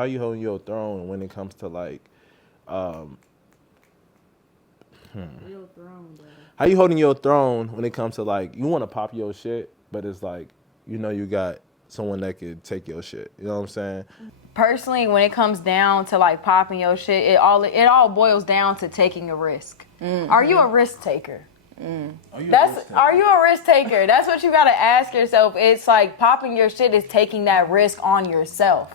How you holding your throne when it comes to like, um, Real throne, brother. how you holding your throne when it comes to like you want to pop your shit, but it's like you got someone that could take your shit. You know what I'm saying? Personally, when it comes down to like popping your shit, it all boils down to taking a risk. Mm-hmm. Are you a risk taker? Are you a risk taker? That's what you gotta ask yourself. It's like popping your shit is taking that risk on yourself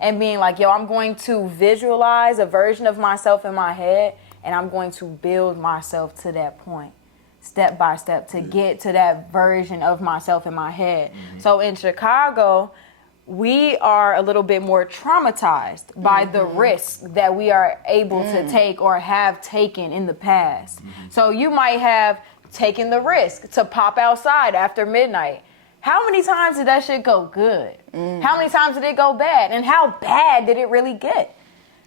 and being like, yo, I'm going to visualize a version of myself in my head and I'm going to build myself to that point, step by step, to get to that version of myself in my head. Mm-hmm. So in Chicago, we are a little bit more traumatized by the risks that we are able to take or have taken in the past. So you might have taken the risk to pop outside after midnight. How many times did that shit go good? How many times did it go bad? And how bad did it really get?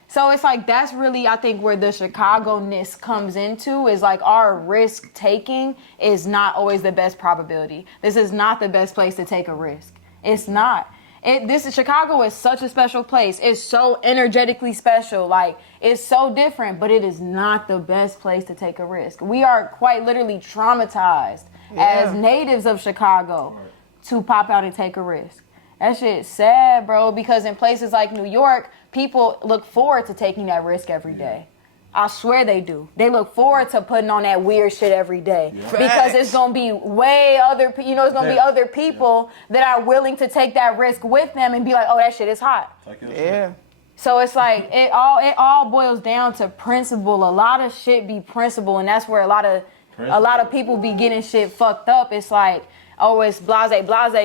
So it's like that's really, I think, where the Chicago-ness comes into is like our risk taking is not always the best probability. This is not the best place to take a risk. It's not. Chicago is such a special place. It's so energetically special. Like, it's so different, but it is not the best place to take a risk. We are quite literally traumatized as natives of Chicago to pop out and take a risk. That shit's sad, bro, because in places like New York, people look forward to taking that risk every day. I swear they do. They look forward to putting on that weird shit every day because it's gonna be it's gonna be other people that are willing to take that risk with them and be like, oh, that shit is hot. Yeah. So it's like it all boils down to principle. A lot of shit be principle, and that's where a lot of people be getting shit fucked up. It's like, oh, it's blase.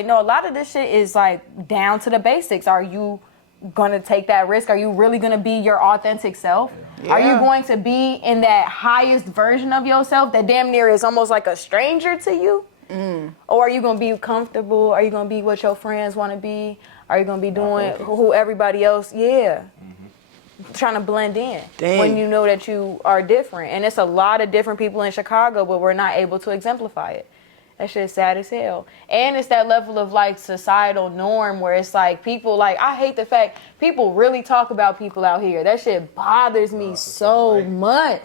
No, a lot of this shit is like down to the basics. Are you gonna take that risk? Are you really gonna be your authentic self? Yeah. Are you going to be in that highest version of yourself that damn near is almost like a stranger to you? Or are you gonna be comfortable? Are you gonna be what your friends want to be? Are you gonna be doing who everybody else? Trying to blend in when you know that you are different. And it's a lot of different people in Chicago, but we're not able to exemplify it. That shit is sad as hell. And it's that level of like societal norm where it's like people like, I hate the fact people really talk about people out here. That shit bothers me so much.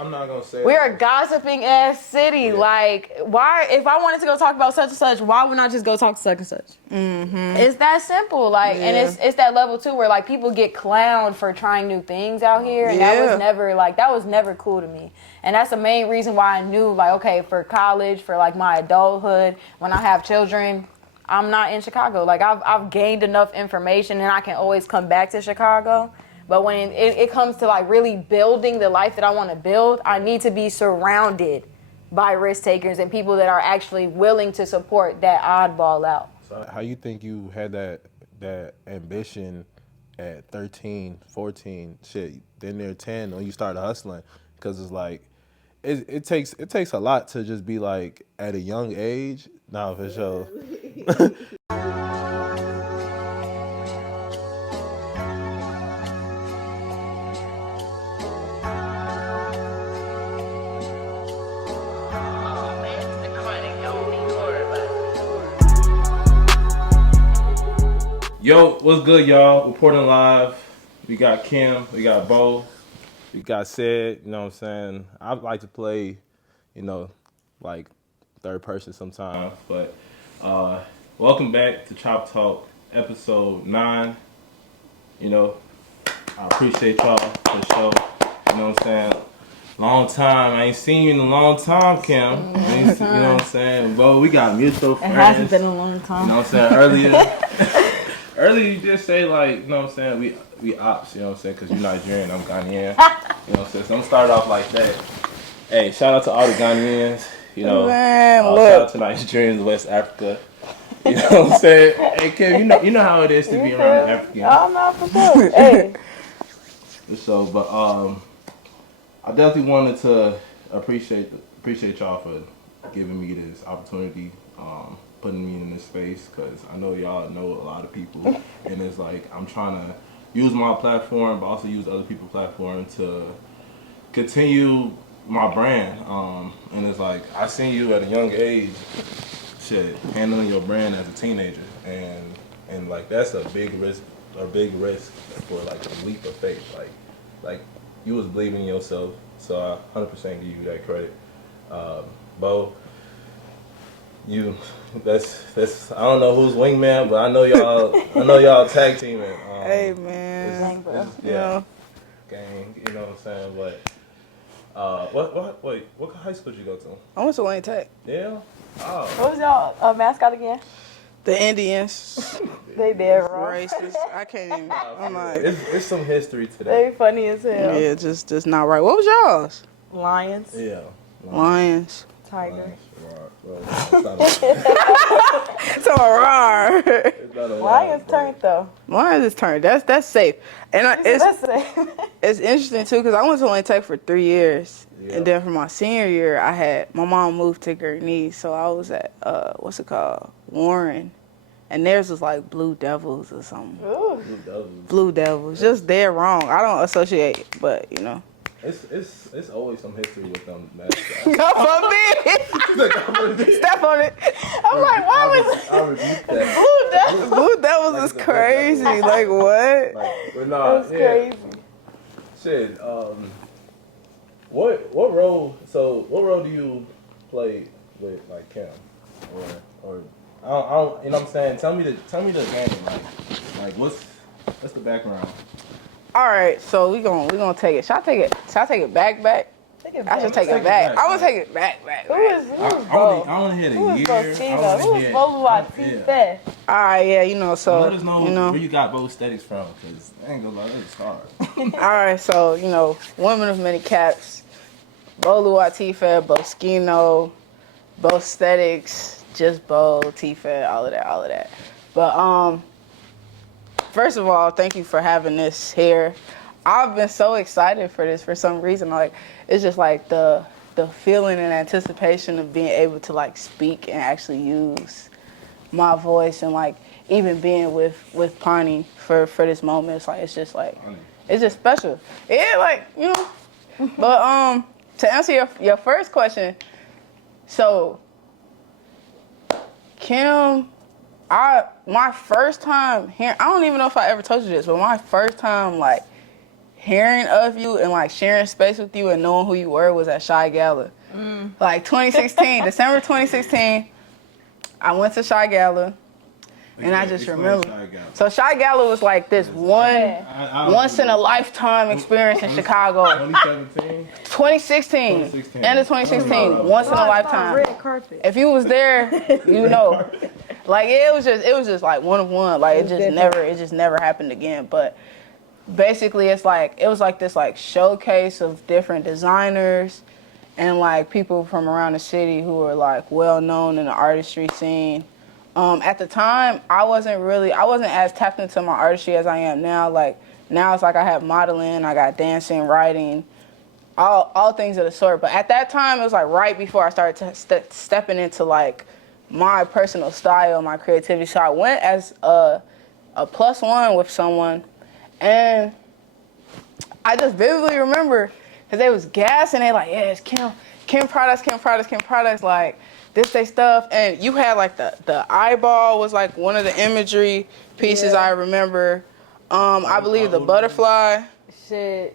I'm not gonna say we're a gossiping ass city. Like, why, if I wanted to go talk about such and such, why wouldn't I just go talk to such and such? It's that simple. Like, and it's that level too where like people get clowned for trying new things out here. And that was never cool to me. And that's the main reason why I knew, like, okay, for college, for like my adulthood, when I have children, I'm not in Chicago. Like, I've gained enough information and I can always come back to Chicago. But when it comes to like really building the life that I want to build, I need to be surrounded by risk takers and people that are actually willing to support that oddball out. So how you think you had that ambition at 13, 14, shit, then they're 10 when you started hustling? Because it's like, it takes a lot to just be like at a young age. Nah, for sure. Yo, what's good, y'all? Reporting live. We got Kim, we got Bo, we got Sid, you know what I'm saying? I like to play, like third person sometimes, but welcome back to Chop Talk, episode 9. I appreciate y'all for sure. You know what I'm saying? Long time. I ain't seen you in a long time, Kim. You know what I'm saying? Bo, we got mutual friends. It hasn't been a long time. You know what I'm saying? Earlier you just say like, you know what I'm saying, we ops, you know what I'm saying, because you're Nigerian, I'm Ghanaian, you know what I'm saying, so I'm start off like that. Hey, shout out to all the Ghanaians, shout out to Nigerians, West Africa, you know what I'm saying. Hey Kim, you know how it is to be around Africans. Oh, no, for sure. Hey. So, but I definitely wanted to appreciate y'all for giving me this opportunity, putting me in this space, because I know y'all know a lot of people, and it's like I'm trying to use my platform, but also use other people's platform to continue my brand. And it's like I seen you at a young age, handling your brand as a teenager, and like that's a big a big risk for like a leap of faith. Like you was believing in yourself, so I 100% give you that credit. Bo, that's I don't know who's wingman, but I know y'all tag teaming. Hey man, yeah, gang. You know what I'm saying? But what high school did you go to? I went to Wayne Tech. Yeah. Oh. What was y'all mascot again? The Indians. They dead wrong. Racist. I can't even. I'm like, it's some history to that. They funny as hell. yeah, just not right. What was y'all's? Lions. Yeah. Lions. Tiger. So raw. Lions turned though. Lions is turned. That's safe. And That's it. it's interesting too because I went to Wayne Tech for 3 years, Yeah. and then for my senior year, my mom moved to Gurnee, so I was at what's it called, Warren, and theirs was like Blue Devils or something. Ooh. Blue Devils, just dead wrong. I don't associate, but you know. It's always some history with them mascots. Step on it. I'm like, why was I rebuke that. Blue Devils is crazy. Like what? But nah, That's crazy. Shit. What role? So what role do you play with like Kim, or I don't you know what I'm saying? Tell me the game. Like what's the background? All right, so we gonna take it. Should I take it back? I should take it back. I would take it back. Who is Bo? I want to hear the Who is year. Bosthetics? Who is Bosthetics? All right, yeah, you know, so Let us know where you got Bosthetics from, because I ain't gonna lie, it's hard. all right, so you know, women of many caps, Boluwatife, Boskino, Bosthetics, just Bo, Tifa, all of that. But first of all, thank you for having this here. I've been so excited for this for some reason. Like, it's just like the feeling and anticipation of being able to like speak and actually use my voice, and like even being with Pani for this moment. It's just special. Yeah, like, you know. But to answer your first question, so Kim, my first time hearing, I don't even know if I ever told you this, but my first time like hearing of you and like sharing space with you and knowing who you were was at Shy Gala. Like 2016, December 2016, I went to Shy Gala, and I just remember. So Shy Gala was like this once in a lifetime experience in Chicago. 2016, end of 2016, once in a lifetime. Red carpet. If you was there, you know. Like it was just like one of one. Like it just never happened again. But basically it was like this like showcase of different designers and like people from around the city who were like well known in the artistry scene. At the time, I wasn't as tapped into my artistry as I am now. Like now it's like I have modeling, I got dancing, writing, all things of the sort. But at that time, it was like right before I started stepping into like my personal style, my creativity. So I went as a +1 with someone, and I just vividly remember because they was gassing. They like, yeah, it's Kim products, like this they stuff. And you had like the eyeball was like one of the imagery pieces. I remember. I believe the butterfly. Shit,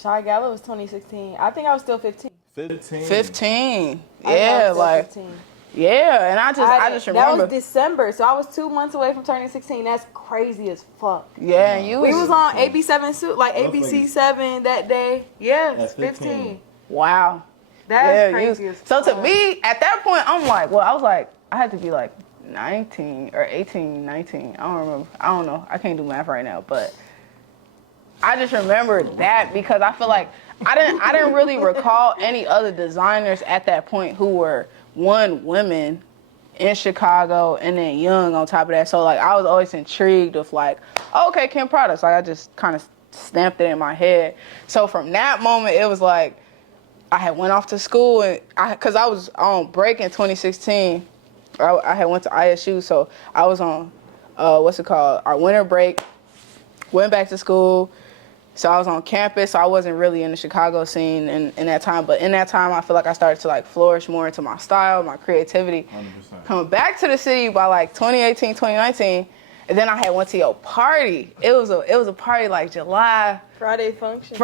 Shy Gala was 2016. I think I was still 15. 15. Yeah, like 15. yeah, and I just remember. That was December, so I was 2 months away from turning 16. That's crazy as fuck. Yeah, and we was on AB7 suit, like ABC7 that day. Yeah, that's 15. Wow. That's crazy as fuck. So fuck. to me, at that point, I had to be like 19 or 18, 19. I don't remember. I don't know. I can't do math right now, but I just remember that because I feel like I didn't really recall any other designers at that point who were women in Chicago and then young on top of that. So like I was always intrigued with like, oh, okay, Kim products. Like I just kind of stamped it in my head. So from that moment, it was like I had went off to school and because I was on break in 2016. I had went to ISU, so I was on our winter break. Went back to school. So I was on campus, so I wasn't really in the Chicago scene in that time. But in that time, I feel like I started to like flourish more into my style, my creativity. 100%. Coming back to the city by like 2018, 2019 And then I had went to your party. It was a party like July. Friday function,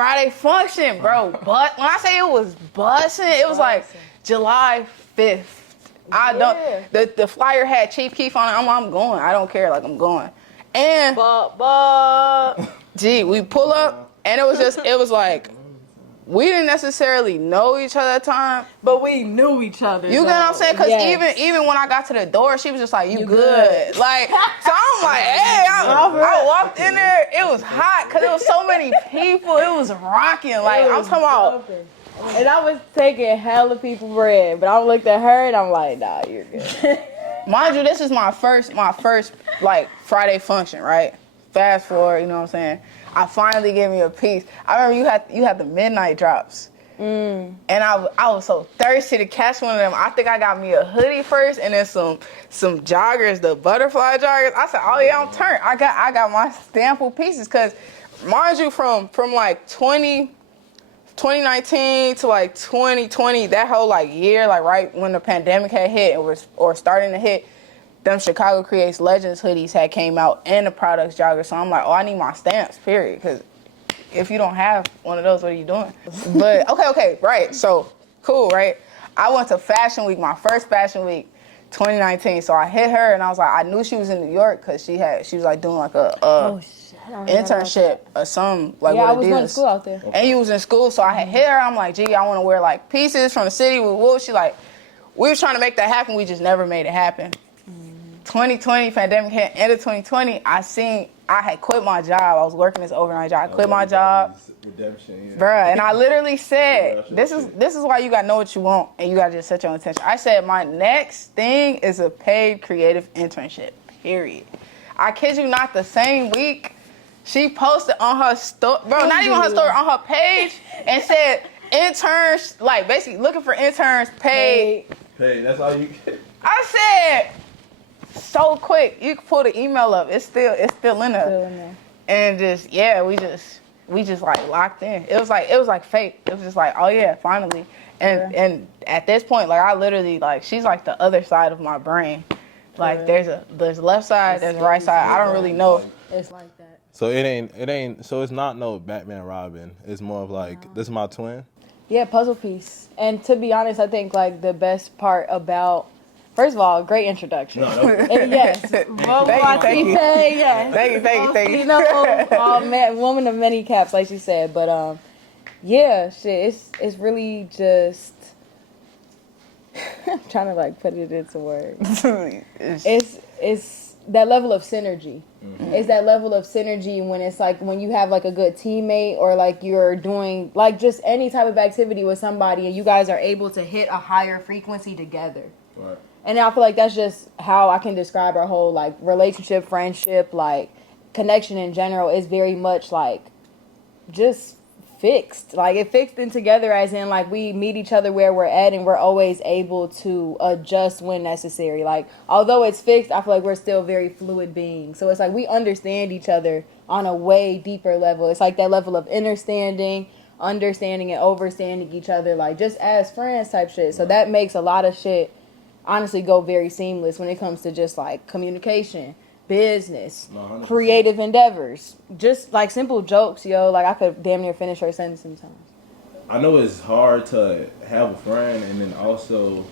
bro. But when I say it was bussin', it was like July 5th. I don't. The flyer had Chief Keef on it. I'm going. I don't care. Like I'm going. And gee, we pull up, and it was like we didn't necessarily know each other at the time, but we knew each other. You get what I'm saying? Because even when I got to the door, she was just like, "You good?" Like, so I'm like, "Hey," I walked in there. It was hot because there was so many people. It was rocking. Like I'm talking about. And I was taking hella people bread, but I looked at her and I'm like, "Nah, you're good." Mind you, this is my first like Friday function, right? Fast forward, you know what I'm saying? I finally gave me a piece. I remember you had the midnight drops. And I was so thirsty to catch one of them. I think I got me a hoodie first and then some joggers, the butterfly joggers. I said, "Oh yeah, I'm turned." I got my sample pieces because mind you, from like 2019 to like 2020, that whole like year, like right when the pandemic had hit or starting to hit, them Chicago Creates Legends hoodies had came out and the products jogger. So I'm like, oh, I need my stamps, period. Because if you don't have one of those, what are you doing? But okay, right. So cool, right? I went to Fashion Week, my first Fashion Week, 2019. So I hit her and I was like, I knew she was in New York because she was like doing like a internship or something like I with was Adidas. going to school out there. And you was in school, so I had hit her. I'm like, gee, I want to wear like pieces from the city with wool. She like, we were trying to make that happen. We just never made it happen. 2020 pandemic hit. End of 2020, I had quit my job. I was working this overnight job. I quit my job, redemption, bruh. And I literally said, this is why you gotta know what you want and you gotta just set your intention. I said my next thing is a paid creative internship. Period. I kid you not. The same week, she posted on her story, bro, not even on her story, on her page, and said interns, like basically looking for interns, paid. Hey, that's all you get. I said, so quick, you can pull the email up. It's still in there. And just we just like locked in. It was like fate. It was just like, oh yeah, finally. And at this point, like I literally like she's like the other side of my brain. Like there's a left side, there's a right side. I don't really know. It's like that. So it ain't. So it's not no Batman Robin. It's more of like this is my twin. Yeah, puzzle piece. And to be honest, I think like the best part about, first of all, great introduction. Yes. Thank you. Yes. Thank you. You know, woman of many caps, like she said. But yeah, shit. It's really just. I'm trying to like put it into words. It's that level of synergy. Mm-hmm. It's that level of synergy when it's like when you have like a good teammate or like you're doing like just any type of activity with somebody and you guys are able to hit a higher frequency together. Right. And I feel like that's just how I can describe our whole like relationship, friendship, like connection in general is very much like just fixed. Like it fixed in together as in like we meet each other where we're at and we're always able to adjust when necessary. Like although it's fixed, I feel like we're still very fluid beings. So it's like we understand each other on a way deeper level. It's like that level of understanding and overstanding each other like just as friends type shit. So that makes a lot of shit honestly go very seamless when it comes to just like communication, business, 100%. Creative endeavors, just like simple jokes, yo. Like I could damn near finish her sentence sometimes. I know it's hard to have a friend and then also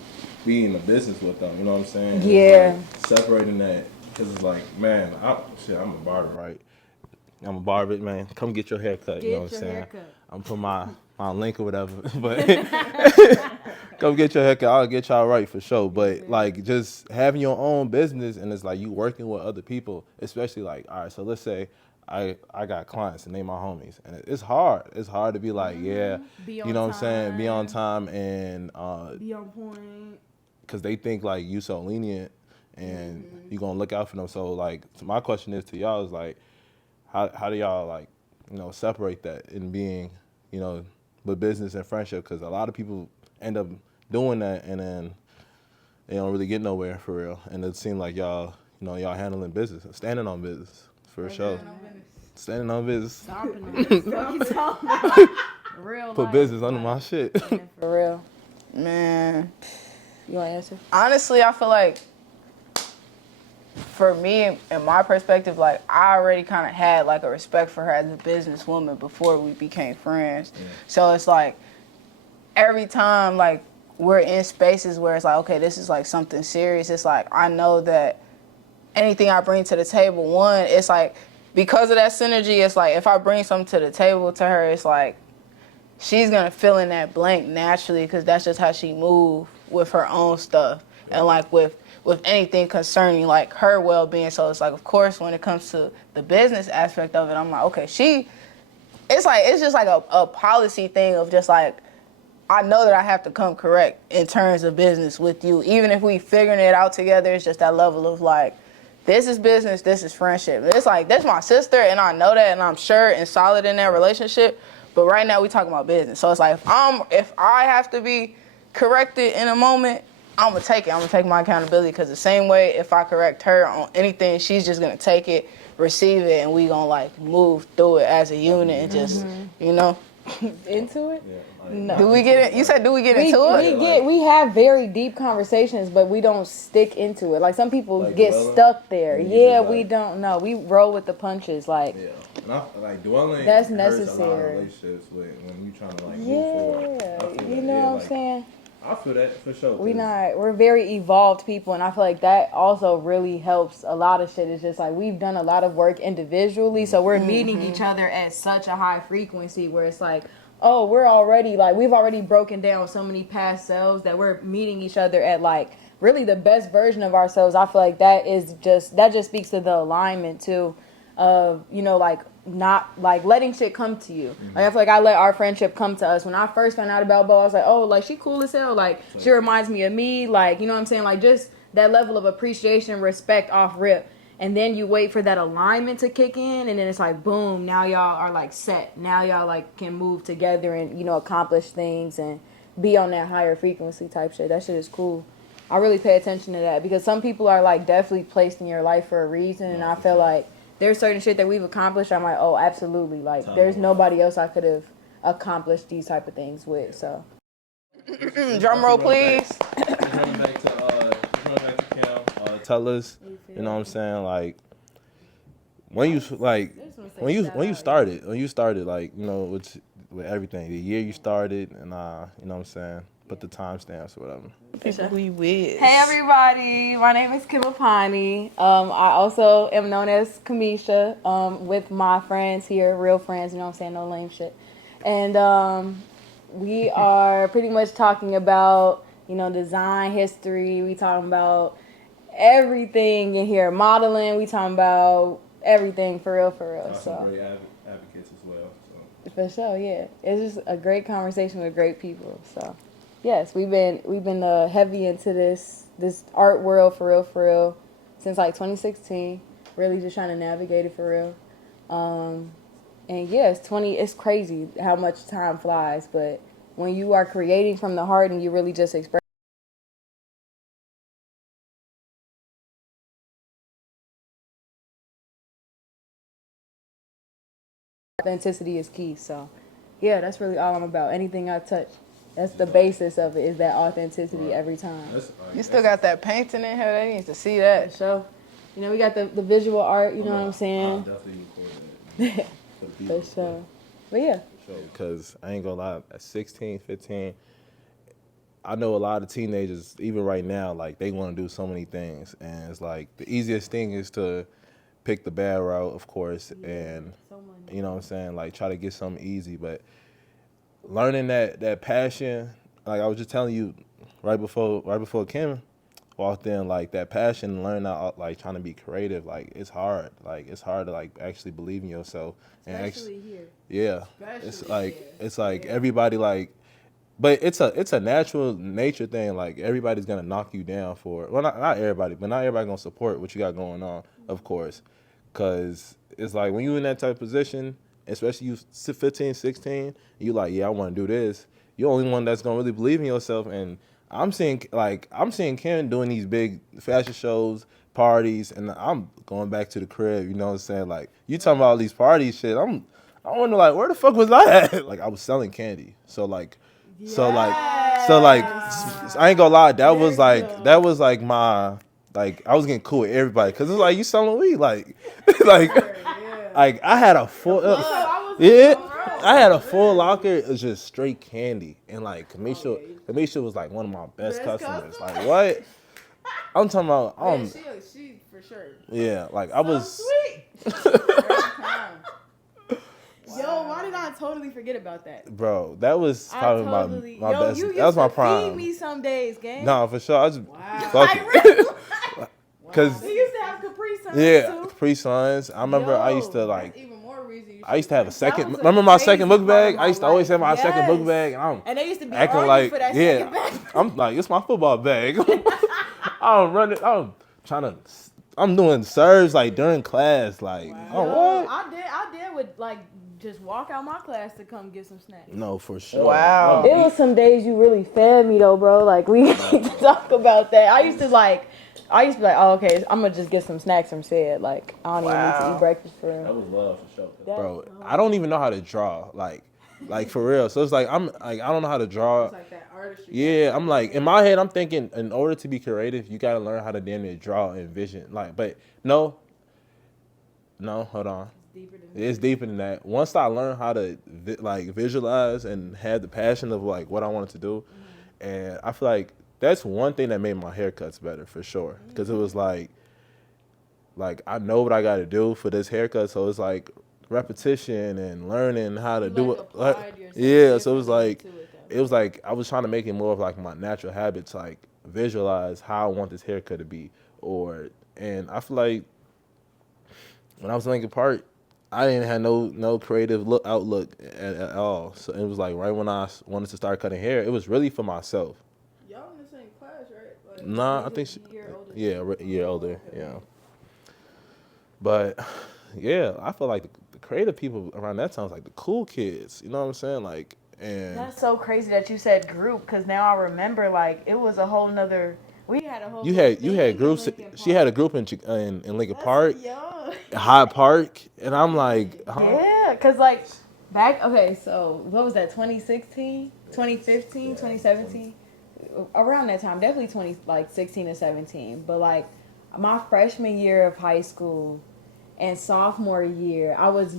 be in a business with them. You know what I'm saying? Yeah. It's like separating that because it's like, man, I'm a barber, right? I'm a barber, man. Come get your haircut. You know what I'm saying? I'm put my link or whatever, but come get your haircut. I'll get y'all right for sure. But like just having your own business and it's like you working with other people, especially like, all right, so let's say I got clients and they my homies and it's hard. It's hard to be like, you know what I'm saying? Be on time and be on point. Cause they think like you so lenient and you gonna look out for them. So like, so my question is to y'all is like, how do y'all like, you know, separate that in being, you know, with business and friendship? Because a lot of people end up doing that and then they don't really get nowhere for real. And it seems like y'all, you know, y'all handling business, standing on business for sure. Standing on business. Real Put business under my shit. For real. Man. You want to answer? Honestly, I feel like for me, in my perspective, like, I already kind of had, like, a respect for her as a businesswoman before we became friends. Yeah. So it's like, every time, like, we're in spaces where it's like, okay, this is, like, something serious, it's like, I know that anything I bring to the table, one, it's like, because of that synergy, it's like, if I bring something to the table to her, it's like, she's going to fill in that blank naturally because that's just how she moves with her own stuff. Yeah. And, like, with anything concerning, like, her well-being. So it's like, of course, when it comes to the business aspect of it, I'm like, okay, it's just like a policy thing of just like, I know that I have to come correct in terms of business with you. Even if we figuring it out together, it's just that level of like, this is business, this is friendship. It's like, that's my sister, and I know that, and I'm sure and solid in that relationship. But right now we talking about business. So it's like, if I have to be corrected in a moment, I'm going to take it. I'm going to take my accountability, because the same way if I correct her on anything, she's just going to take it, receive it, and we going to like move through it as a unit and just, you know. Into it? Yeah, like, No. Do we get it? You said, do we get into it? We have very deep conversations, but we don't stick into it. Like, some people like get dwelling? stuck there. Yeah, Like, we don't know. We roll with the punches. Like, yeah, and like dwelling. That's hurts necessary. a lot of relationships when you trying to like move forward. Yeah, you know what I'm saying? I feel that for sure. We're very evolved people, and I feel like that also really helps a lot of shit. It's just like, we've done a lot of work individually, so we're meeting each other at such a high frequency where it's like, oh, we've already broken down so many past selves that we're meeting each other at like really the best version of ourselves. I feel like that just speaks to the alignment too of, you know, like, not like letting shit come to you. Like, I feel like I let our friendship come to us. When I first found out about Bo, I was like, oh, like, she cool as hell. Like, she reminds me of me. Like, you know what I'm saying? Like, just that level of appreciation and respect off rip. And then you wait for that alignment to kick in, and then it's like, boom, now y'all are like set. Now y'all like can move together and, you know, accomplish things and be on that higher frequency type shit. That shit is cool. I really pay attention to that, because some people are like definitely placed in your life for a reason, and I feel like there's certain shit that we've accomplished. I'm like, oh, absolutely. Like, there's nobody else I could have accomplished these type of things with. So, drum roll, please. Running back to Kim. Tell us, you know what I'm saying, like, when you started, like, you know, with everything, the year you started, and you know what I'm saying, put the timestamps or whatever. Hey everybody, my name is Kim Aponi. I also am known as Kamisha, with my friends here, real friends, you know what I'm saying, no lame shit. And we are pretty much talking about, you know, design history. We talking about everything in here, modeling. We talking about everything for real. Some great advocates as well. So. For sure, yeah. It's just a great conversation with great people. So, yes, we've been heavy into this art world for real since like 2016. Really just trying to navigate it for real. And yeah, it's crazy how much time flies, but when you are creating from the heart and you really just express, authenticity is key. So yeah, that's really all I'm about. Anything I touch, that's the basis of it, is that authenticity every time. You still got that painting in here? They need to see that. So, you know, we got the visual art, you know what I'm saying? I'll definitely record that. For sure. But yeah. Because I ain't gonna lie, at 16, 15, I know a lot of teenagers, even right now, like, they want to do so many things. And it's like, the easiest thing is to pick the bad route, of course, and, you know what I'm saying, like, try to get something easy. But learning that passion, like I was just telling you right before Kim walked in, like, that passion, learning out, like, trying to be creative, like, it's hard. Like, it's hard to, like, actually believe in yourself. Especially here. Yeah. It's like everybody, like, but it's a natural nature thing. Like, everybody's gonna knock you down for, well, not everybody, but not everybody gonna support what you got going on, of course. Cause it's like, when you in that type of position, especially you 15, 16, you like, yeah, I want to do this. You're the only one that's gonna really believe in yourself. And I'm seeing Kim doing these big fashion shows, parties, and I'm going back to the crib. You know what I'm saying? Like, you talking about all these parties shit. I wonder, like, where the fuck was I at? Like, I was selling candy. So I ain't gonna lie. That was like Like I was getting cool with everybody because it's like you selling weed, like, like, like I had a full, I had a full locker. It was just straight candy, and like Kamisha was like one of my best customers. Like what? I'm talking about. She for sure. Yeah, like I was. Yo, why did I totally forget about that? Bro, that was probably my best. You that was my to prime. Feed me some days, gang. Nah, for sure. I just Cause he used to have Capri Suns too. Capri Suns. I remember I used to like. Even more reason I used to have a second. Remember my second book bag? I used to always have my second book bag, and they used to be acting like for that second bag. I'm like, it's my football bag. I'm running. I'm doing serves like during class. Like, oh what? I did with like. Just walk out my class to come get some snacks. No, for sure. Wow. It was some days you really fed me though, bro. Like we need to talk about that. I used to be like, oh, okay, I'm gonna just get some snacks from said. Like I don't even need to eat breakfast for him. That was love for sure. Bro, I don't even know how to draw. Like for real. So it's like I don't know how to draw. It's like that artistry. Yeah, I'm like in my head I'm thinking in order to be creative, you gotta learn how to damn near draw and vision. Like, but no, hold on. It's deeper than that. Once I learned how to visualize and have the passion of like what I wanted to do, and I feel like that's one thing that made my haircuts better for sure. Because it was like I know what I got to do for this haircut, so it's like repetition and learning how to do it. Yeah, so it was like I was trying to make it more of like my natural habits, like visualize how I want this haircut to be, and I feel like when I was in Lincoln Park, I didn't have no creative outlook at all. So it was like right when I wanted to start cutting hair, it was really for myself. Y'all in the same class, right? Like, nah, I think a year older. Yeah. But yeah, I feel like the creative people around that time was like the cool kids. You know what I'm saying? Like, and that's so crazy that you said group, because now I remember like it was a whole nother. We had a whole. You had groups. She had a group in Lincoln Park. Hyde Park, and I'm like, huh? Yeah, because like back, okay, so what was that, 2016, 2015, 2017? Around that time, definitely 16 and 17. But like my freshman year of high school and sophomore year, I was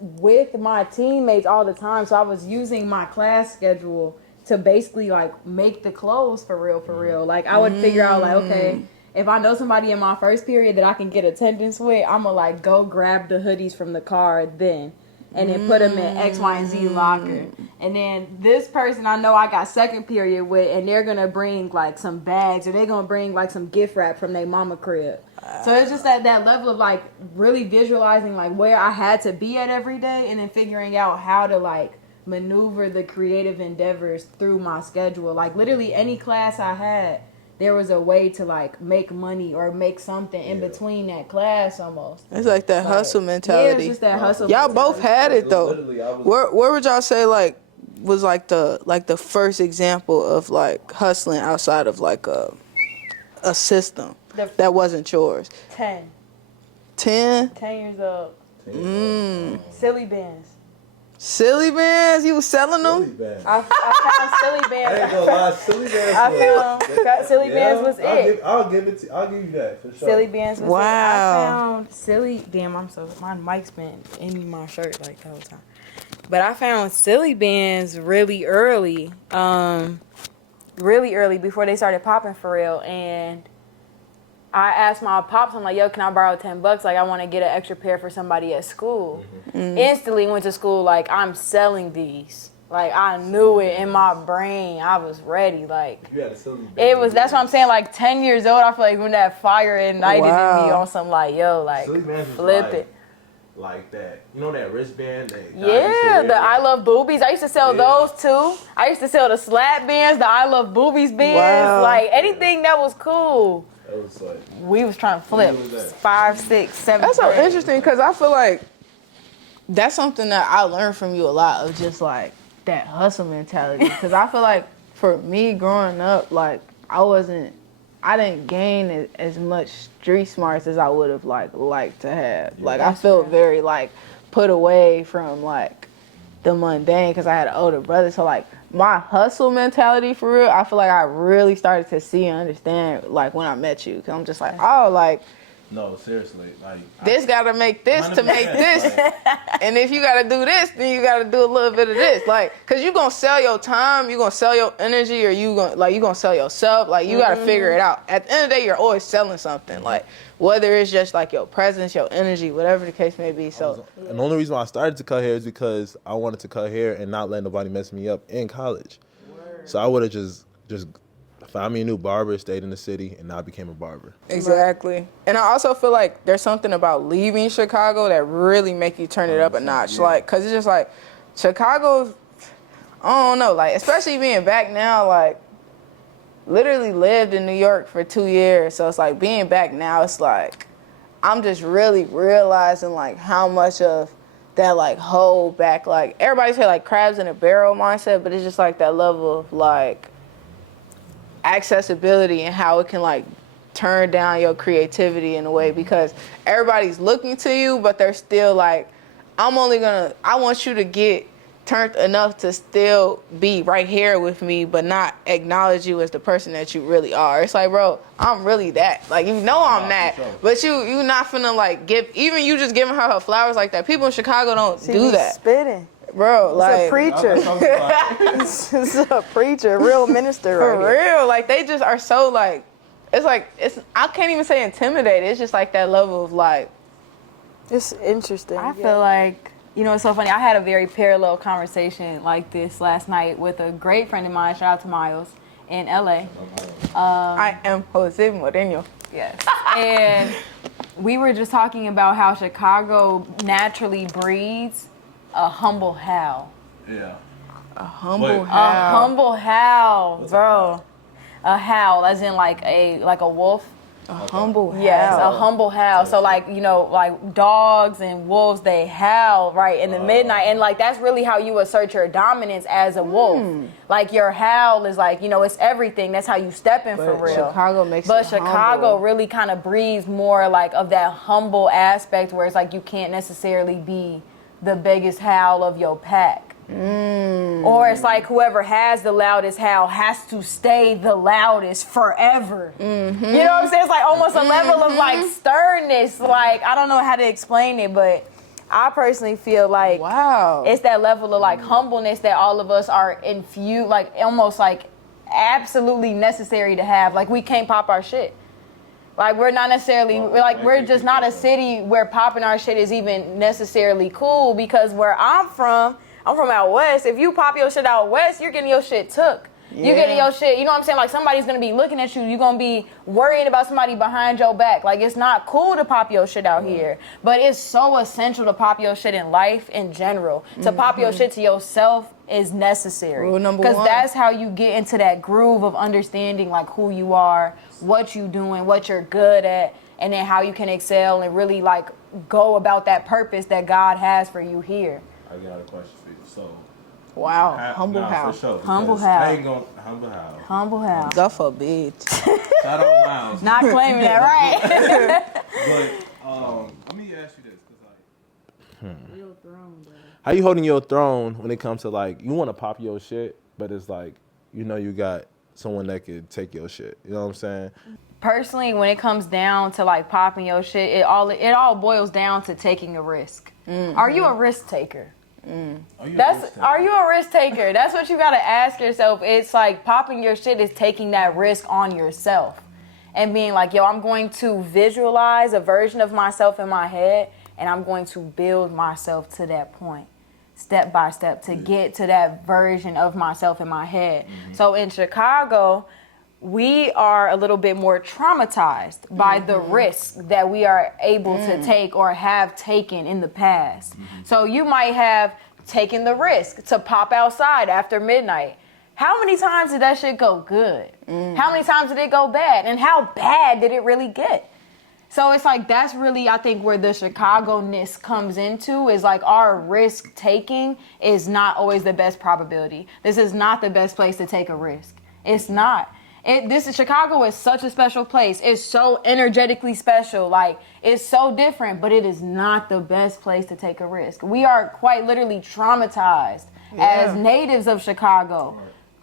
with my teammates all the time, so I was using my class schedule to basically like make the clothes for real. Like I would figure out like, okay, if I know somebody in my first period that I can get attendance with, I'm going to, like, go grab the hoodies from the car then. And then put them in X, Y, and Z locker. And then this person I know I got second period with, and they're going to bring, like, some bags. Or they're going to bring, like, some gift wrap from their mama crib. So it's just that level of, like, really visualizing, like, where I had to be at every day. And then figuring out how to, like, maneuver the creative endeavors through my schedule. Like, literally any class I had, there was a way to like make money or make something in between that class almost. It's like that hustle mentality. Yeah, it's just that hustle. Y'all mentality. both had it though. Where would y'all say like was like the first example of like hustling outside of like a system that wasn't yours? 10. 10? 10 years old. Silly bands. Silly bands? You was selling them? I found silly bands. I ain't gonna lie, silly bands. Silly bands was it. I'll give you that for sure. Silly bands was it. Wow. I found silly. Damn, my mic's been in my shirt like the whole time. But I found silly bands really early. Really early before they started popping for real. And I asked my pops, I'm like, yo, can I borrow $10? Like, I want to get an extra pair for somebody at school. Instantly went to school, like, I'm selling these. Like, I knew it in my brain. I was ready. Like, You had a silly band. it was, that's what I'm saying, like, 10 years old, I feel like when that fire ignited in me on some, like, yo, like, Silly bands was flip it. Like that. You know that wristband? Yeah, the I Love Boobies. I used to sell those too. I used to sell the slap bands, the I Love Boobies bands. Wow. Like, anything that was cool. That was like, We was trying to flip 5, 6, 7. That's so interesting because I feel like that's something that I learned from you a lot of just like that hustle mentality. Because I feel like for me growing up, like I didn't gain as much street smarts as I would have liked to have. Like I felt very like put away from like the mundane because I had an older brother. So like my hustle mentality for real, I feel like I really started to see and understand like when I met you. Cause I'm just like, oh, like. No, seriously. Like This gotta make this to make this. And if you gotta do this, then you gotta do a little bit of this. Like, cause you gonna sell your time, you gonna sell your energy, or you gonna sell yourself. Like, you gotta figure it out. At the end of the day, you're always selling something. Like, whether it's just like your presence, your energy, whatever the case may be. So, and the only reason why I started to cut hair is because I wanted to cut hair and not let nobody mess me up in college. So I would have just found me a new barber, stayed in the city, and now I became a barber. exactly. And I also feel like there's something about leaving Chicago that really make you turn it up a notch. Yeah. Like, cause it's just like, Chicago, I don't know, like, especially being back now, like, literally lived in New York for 2 years. So it's like being back now, it's like, I'm just really realizing like how much of that like hold back, like everybody say like crabs in a barrel mindset, but it's just like that level of like accessibility and how it can like turn down your creativity in a way because everybody's looking to you, but they're still like, I want you to get turned enough to still be right here with me, but not acknowledge you as the person that you really are. It's like, bro, I'm really that. Like, you know I'm that, sure. but you not finna like even you just giving her flowers like that. People in Chicago don't do that. Spitting. Bro, like, It's a preacher. It's a preacher, real minister for right here. real, like they just are so like, it's I can't even say intimidated. It's just like that level of like, It's interesting. I feel like, you know, it's so funny. I had a very parallel conversation like this last night with a great friend of mine. Shout out to Miles in LA. I am Jose Moreno. Yes. And we were just talking about how Chicago naturally breeds a humble howl. Yeah. A humble Wait. A howl. humble howl, bro. A howl, as in like a wolf. A humble howl. Yes, a humble howl. So like, you know, like dogs and wolves, they howl right in the midnight, and like that's really how you assert your dominance as a wolf. Like your howl is like, you know, it's everything. That's how you step in for But real. Chicago makes But it Chicago humble. really kind of breeds more like of that humble aspect where it's like you can't necessarily be the biggest howl of your pack. Or it's like whoever has the loudest howl has to stay the loudest forever. You know what I'm saying? It's like almost a level of like sternness. Like, I don't know how to explain it, but I personally feel like Wow. it's that level of like humbleness that all of us are infused, like almost like absolutely necessary to have. Like, we can't pop our shit. Like, we're not necessarily, we're just not a city where popping our shit is even necessarily cool, because where I'm from out west. If you pop your shit out west, you're getting your shit took. You're getting your shit, you know what I'm saying? Like, somebody's gonna be looking at you. You're gonna be worrying about somebody behind your back. Like, it's not cool to pop your shit out here. But it's so essential to pop your shit in life in general. To pop your shit to yourself is necessary. Rule number Because one. that's how you get into that groove of understanding, like, who you are, what you doing, what you're good at, and then how you can excel and really, like, go about that purpose that God has for you here. I got a question for you. So, Wow. Humble howl. for sure. Humble because howl. I ain't gonna humble howl. Humble howl. God forbid. Shout out Miles. Not claiming that, right? But let me ask you this, cause like, how you holding your throne when it comes to like, you want to pop your shit, but it's like, you know, you got someone that could take your shit. You know what I'm saying? Personally, when it comes down to like popping your shit, it all boils down to taking a risk. Are you a risk taker? Are you a risk taker? That's what you gotta ask yourself. It's like popping your shit is taking that risk on yourself and being like, yo, I'm going to visualize a version of myself in my head, and I'm going to build myself to that point, step by step, to get to that version of myself in my head. So in Chicago, we are a little bit more traumatized by the risk that we are able to take or have taken in the past. So you might have taken the risk to pop outside after midnight. How many times did that shit go good? How many times did it go bad? And how bad did it really get? So it's like, that's really, I think, where the Chicago-ness comes into, is like our risk taking is not always the best probability. This is not the best place to take a risk. It's not. Chicago is such a special place. It's so energetically special. Like, it's so different, but it is not the best place to take a risk. We are quite literally traumatized as natives of Chicago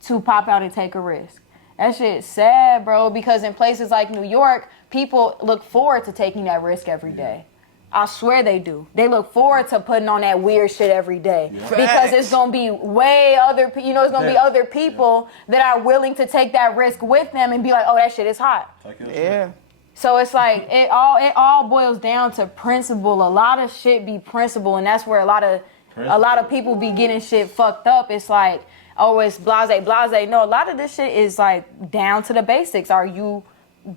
to pop out and take a risk. That shit's sad, bro, because in places like New York, people look forward to taking that risk every day. I swear they do. They look forward to putting on that weird shit every day because it's gonna be it's gonna be other people that are willing to take that risk with them and be like, oh, that shit is hot. Yeah. So it's like it all boils down to principle. A lot of shit be principle, and that's where a lot of people be getting shit fucked up. It's like, oh, it's blase. No, a lot of this shit is like down to the basics. Are you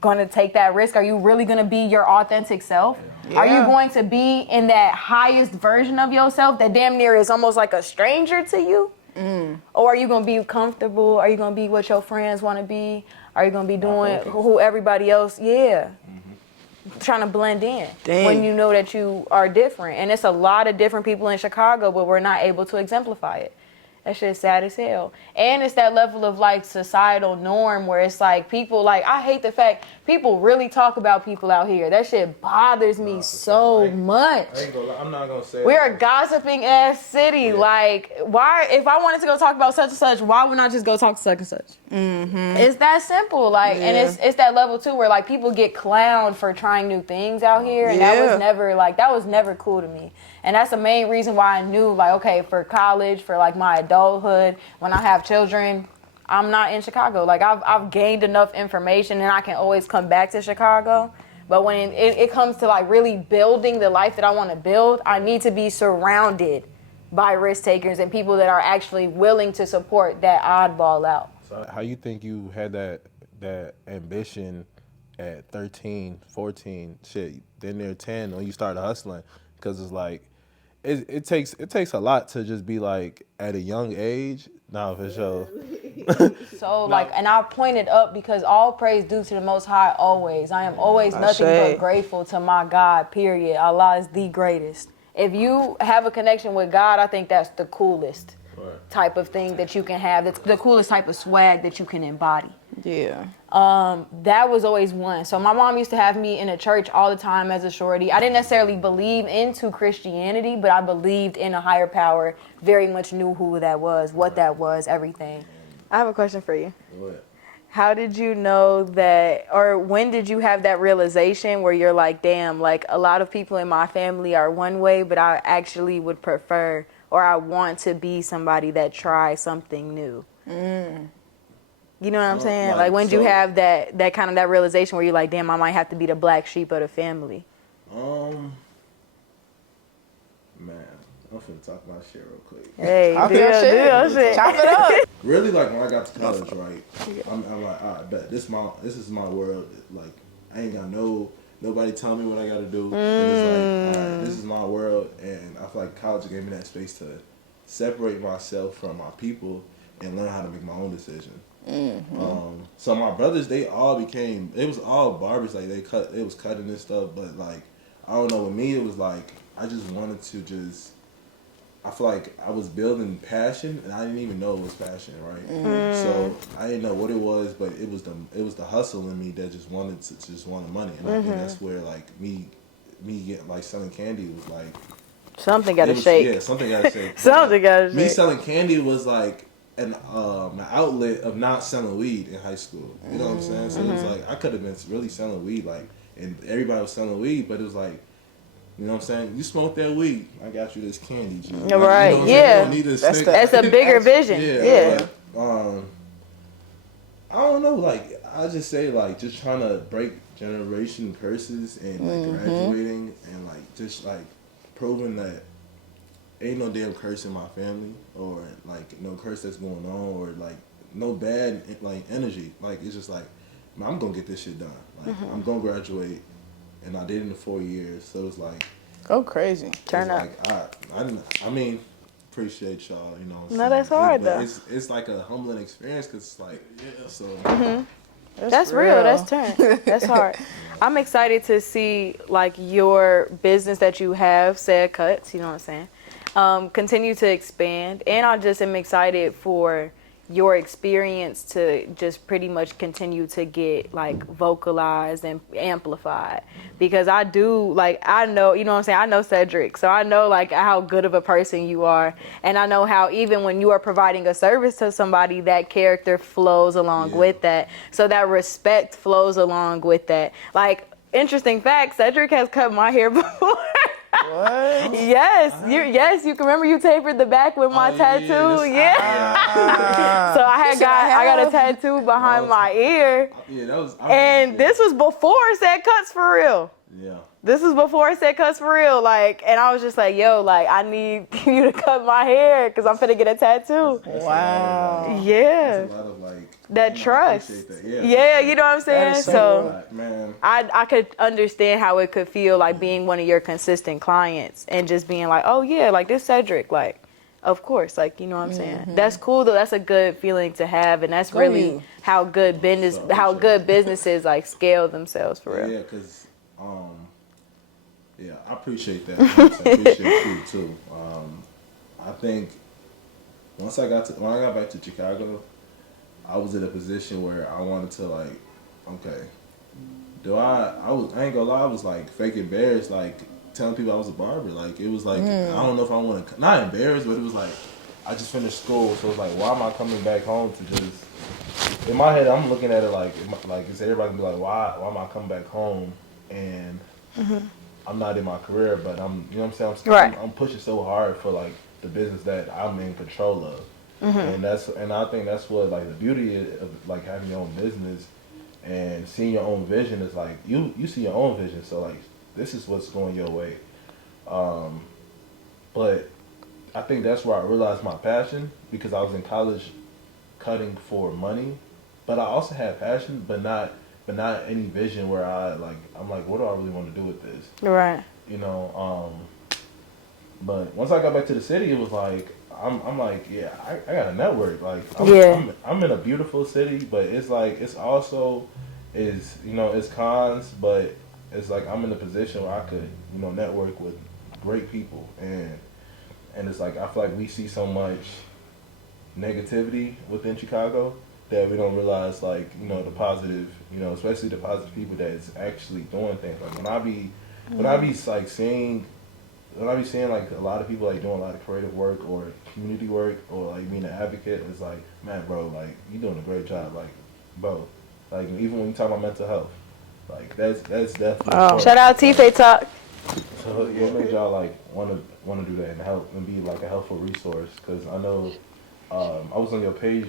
gonna take that risk? Are you really gonna be your authentic self? Yeah. Are you going to be in that highest version of yourself that damn near is almost like a stranger to you? Or are you gonna be comfortable? Are you gonna be what your friends want to be? Are you gonna be doing who everybody else? Trying to blend in when you know that you are different. And it's a lot of different people in Chicago, but we're not able to exemplify it. That shit is sad as hell. And it's that level of like societal norm where it's like people like, I hate the fact people really talk about people out here. That shit bothers me so much. I'm not gonna say we're a gossiping ass city. Yeah. Like, why, if I wanted to go talk about such and such, why would I just go talk to such and such? It's that simple. Like, and it's that level too where like people get clowned for trying new things out here. And that was never cool to me. And that's the main reason why I knew, like, okay, for college, for like my adulthood, when I have children, I'm not in Chicago. Like, I've gained enough information and I can always come back to Chicago. But when it comes to like really building the life that I want to build, I need to be surrounded by risk takers and people that are actually willing to support that oddball out. So how you think you had that ambition at 13, 14, shit, then they're 10 when you started hustling? Because it's like, it takes a lot to just be like at a young age. No, for sure. So like, and I pointed up because all praise due to the Most High always. I am always nothing but grateful to my God, period. Allah is the greatest. If you have a connection with God, I think that's the coolest type of thing that you can have. That's the coolest type of swag that you can embody. Yeah. That was always one. So my mom used to have me in a church all the time as a shorty. I didn't necessarily believe into Christianity, but I believed in a higher power, very much knew who that was, what that was, everything. I have a question for you. What? How did you know that, or when did you have that realization where you're like, damn, like a lot of people in my family are one way, but I actually would prefer, or I want to be somebody that tries something new? You know what I'm saying? Like when did you have that kind of that realization where you're like, damn, I might have to be the black sheep of the family? Man, I'm finna talk my shit real quick. Hey, do your shit. Chop it up. Really, like when I got to college, right? I'm like, all right, bet this is my world. Like I ain't got nobody tell me what I gotta do. And it's like, all right, this is my world, and I feel like college gave me that space to separate myself from my people and learn how to make my own decision. So my brothers, they all it was all barbers, like it was cutting and stuff, but like I don't know, with me it was like I just wanted to I feel like I was building passion and I didn't even know it was passion, right? So I didn't know what it was, but it was the hustle in me that just wanted money, and I think that's where like me getting like selling candy was like something gotta shake. Yeah, something gotta shake. Something gotta shake. Me selling candy was like an outlet of not selling weed in high school. You know what I'm saying? So it was like I could have been really selling weed, like, and everybody was selling weed, but it was like, you know what I'm saying? You smoke that weed, I got you this candy. G. Like, right? You know yeah. That's a bigger vision. Yeah. But, I don't know. Like I just say, like just trying to break generation curses and like graduating and like just like proving that ain't no damn curse in my family, or like no curse that's going on, or like no bad like energy. Like it's just like, man, I'm gonna get this shit done. Like I'm gonna graduate, and I did it in 4 years. So it's like, go crazy, turn up. Like I mean, appreciate y'all. You know. What I'm no, saying? That's hard though. It's like a humbling experience because it's like so. That's real. That's turn. That's hard. I'm excited to see like your business that you have, Said Cuts. You know what I'm saying? Continue to expand, and I just am excited for your experience to just pretty much continue to get like vocalized and amplified? Because I do, like, I know, you know what I'm saying, I know Cedric, so I know like how good of a person you are, and I know how even when you are providing a service to somebody, that character flows along with that, so that respect flows along with that. Like, interesting fact, Cedric has cut my hair before. What? Yes, you can remember you tapered the back with my tattoo. So I got a tattoo behind my ear. Yeah, that was. And this was before it said cuts for real. Yeah. This was before it said cuts for real. Like, and I was just like, yo, like, I need you to cut my hair because I'm finna get a tattoo. Wow. Yeah. That's a lot of like That trust. that. Yeah, you know what I'm saying? So man. I could understand how it could feel like being one of your consistent clients and just being like, oh yeah, like this Cedric, like, of course, like, you know what I'm saying? That's cool though. That's a good feeling to have, and that's really how good businesses like scale themselves for real. Yeah, because yeah, I appreciate that. I appreciate you too. I think when I got back to Chicago, I was in a position where I wanted to like, okay, I ain't gonna lie, I was like fake embarrassed, like telling people I was a barber. Like it was like I don't know if I want to, not embarrassed, but it was like I just finished school, so it's like, why am I coming back home to just? In my head, I'm looking at it like is everybody gonna be like, why am I coming back home and I'm not in my career, but I'm, you know what I'm saying? I'm pushing so hard for like the business that I'm in control of. And I think that's what like the beauty of like having your own business and seeing your own vision is like you see your own vision, so like this is what's going your way. But I think that's where I realized my passion, because I was in college cutting for money, but I also had passion, but not any vision where I'm like, what do I really want to do with this? Right. You know, but once I got back to the city, it was like I'm like, yeah, I got a network. Like I'm in a beautiful city, but it's like it's also is, you know, it's cons, but it's like I'm in a position where I could, you know, network with great people, and it's like I feel like we see so much negativity within Chicago that we don't realize, like, you know, the positive, you know, especially the positive people that's actually doing things. Like when I be like seeing like a lot of people like doing a lot of creative work or community work or like being an advocate, it's like, man, bro, like you doing a great job, like, bro, like even when you talk about mental health, like that's definitely. Shout out T-Fay Talk. So yeah, it makes y'all like want to do that and help and be like a helpful resource, because I know I was on your page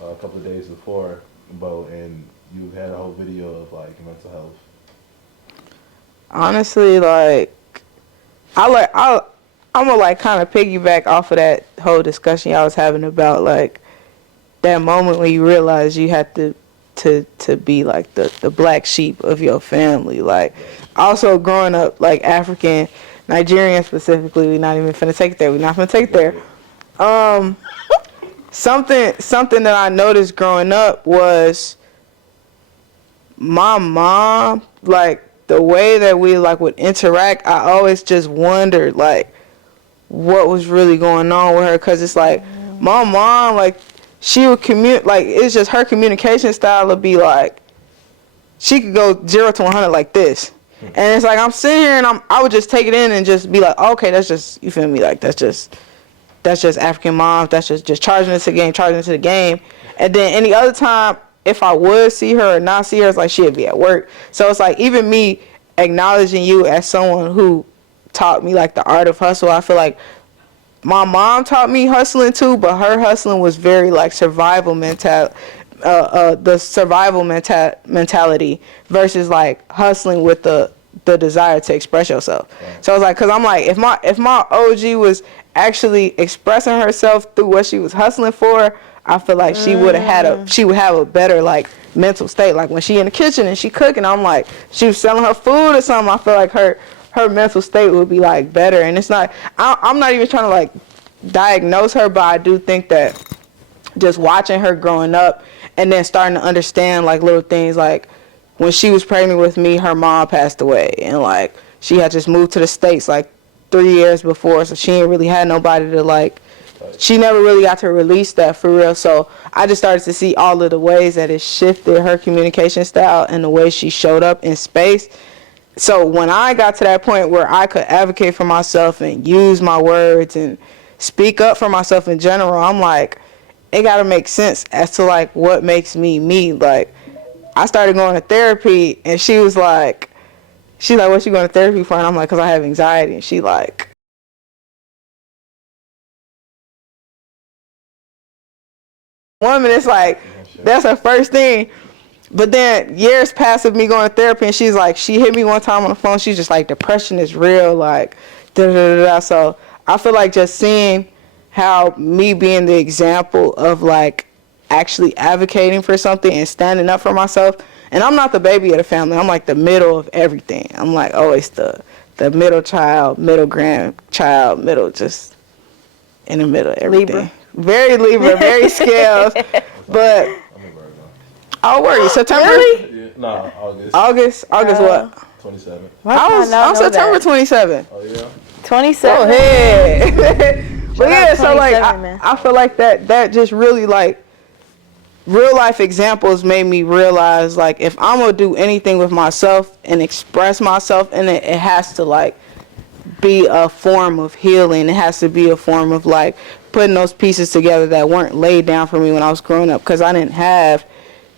a couple of days before, Bo, and you had a whole video of like mental health. Honestly, like I'm gonna like kind of piggyback off of that whole discussion y'all was having about like that moment when you realize you had to be like the black sheep of your family. Like also growing up like African, Nigerian specifically, we're not even finna take there. We're not finna take there. Something that I noticed growing up was my mom, like the way that we like would interact. I always just wondered like what was really going on with her, because it's like my mom, like she would like it's just her communication style would be like she could go 0 to 100 like this, and it's like I'm sitting here and I would just take it in and just be like, okay, that's just, you feel me, like that's just African moms, that's just charging into the game. And then any other time, if I would see her or not see her, it's like she'd be at work. So it's like even me acknowledging you as someone who taught me like the art of hustle, I feel like my mom taught me hustling too, but her hustling was very like survival mentality versus like hustling with the desire to express yourself. Right. So it's like, cause I'm like, if my OG was actually expressing herself through what she was hustling for, I feel like she would have a better like mental state. Like when she in the kitchen and she cooking, I'm like, she was selling her food or something, I feel like her mental state would be like better. And it's not, I'm not even trying to like diagnose her, but I do think that just watching her growing up and then starting to understand like little things, like when she was pregnant with me, her mom passed away, and like she had just moved to the States like 3 years before, so she ain't really had nobody to like she never really got to release that for real. So I just started to see all of the ways that it shifted her communication style and the way she showed up in space. So when I got to that point where I could advocate for myself and use my words and speak up for myself in general, I'm like, it got to make sense as to like what makes me me. Like, I started going to therapy, and she was like, what you going to therapy for? And I'm like, because I have anxiety. And she like, woman, it's like, that's her first thing. But then years passed of me going to therapy, and she's like, she hit me one time on the phone. She's just like, depression is real, like, da da da da. So I feel like just seeing how me being the example of like actually advocating for something and standing up for myself. And I'm not the baby of the family. I'm like the middle of everything. I'm like always the middle child, middle grandchild, middle, just in the middle of everything. Libra. Very Libra, very scales. But I'll worry. September? Really? Yeah, no, August. August what? 27. I'm September 27. Oh yeah. 27. Go ahead. But yeah, so like I feel like that just really like real life examples made me realize like if I'm gonna do anything with myself and express myself in it, it has to like be a form of healing. It has to be a form of like putting those pieces together that weren't laid down for me when I was growing up, because I didn't have